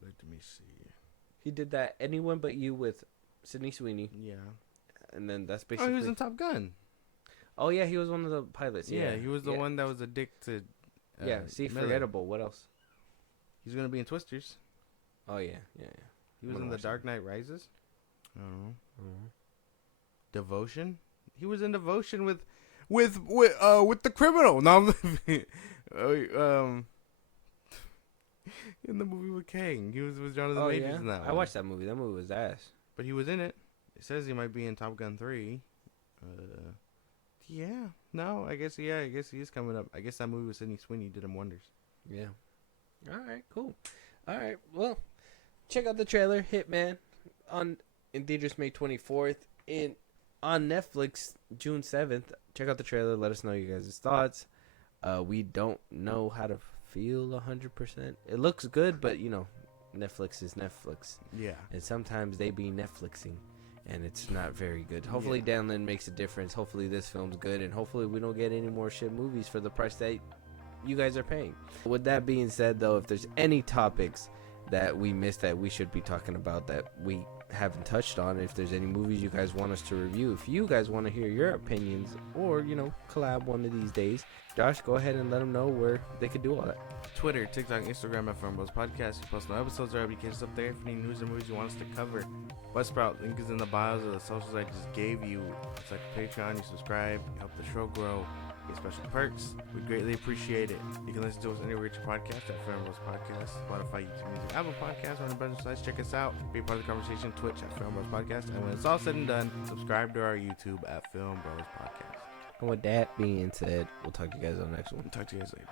Let me see. He did that Anyone But You with Sydney Sweeney. Yeah. And then that's basically. Oh, he was in Top Gun. Oh yeah, he was one of the pilots. Yeah, he was the one that was a dick to. Forgettable. What else? He's gonna be in Twisters. Oh yeah. He was in The Dark Knight Rises. I don't know. Devotion. He was in Devotion with the criminal. No, in the movie with Kang. He was with Jonathan Majors in that one. I watched that movie. That movie was ass. But he was in it. It says he might be in Top Gun 3. Yeah. No, I guess he is coming up. I guess that movie with Sydney Sweeney did him wonders. Yeah. All right, cool. All right, well, check out the trailer, Hitman, in theaters May 24th, on Netflix June 7th. Check out the trailer. Let us know you guys' thoughts. We don't know how to feel 100%. It looks good, but, you know, Netflix is Netflix. Yeah. And sometimes they be Netflixing, and it's not very good. Hopefully download makes a difference. Hopefully this film's good, and hopefully we don't get any more shit movies for the price that you guys are paying. With that being said, though, if there's any topics that we missed that we should be talking about that we haven't touched on, if there's any movies you guys want us to review, if you guys want to hear your opinions or, you know, collab one of these days, Josh, go ahead and let them know where they could do all that. Twitter, TikTok, Instagram at FilmBros Podcast. You post no episodes or applications up there. If any news or movies you want us to cover, Buzzsprout, link is in the bios of the socials I just gave you. It's like a Patreon, you subscribe, you help the show grow, get special perks. We greatly appreciate it. You can listen to us anywhere you podcast at FilmBros Podcast, Spotify, YouTube Music, Apple Podcasts, or on a bunch of sites. Check us out. Be a part of the conversation. Twitch at FilmBros Podcast. And when it's all said and done, subscribe to our YouTube at FilmBros Podcast. And with that being said, we'll talk to you guys on the next one. Talk to you guys later.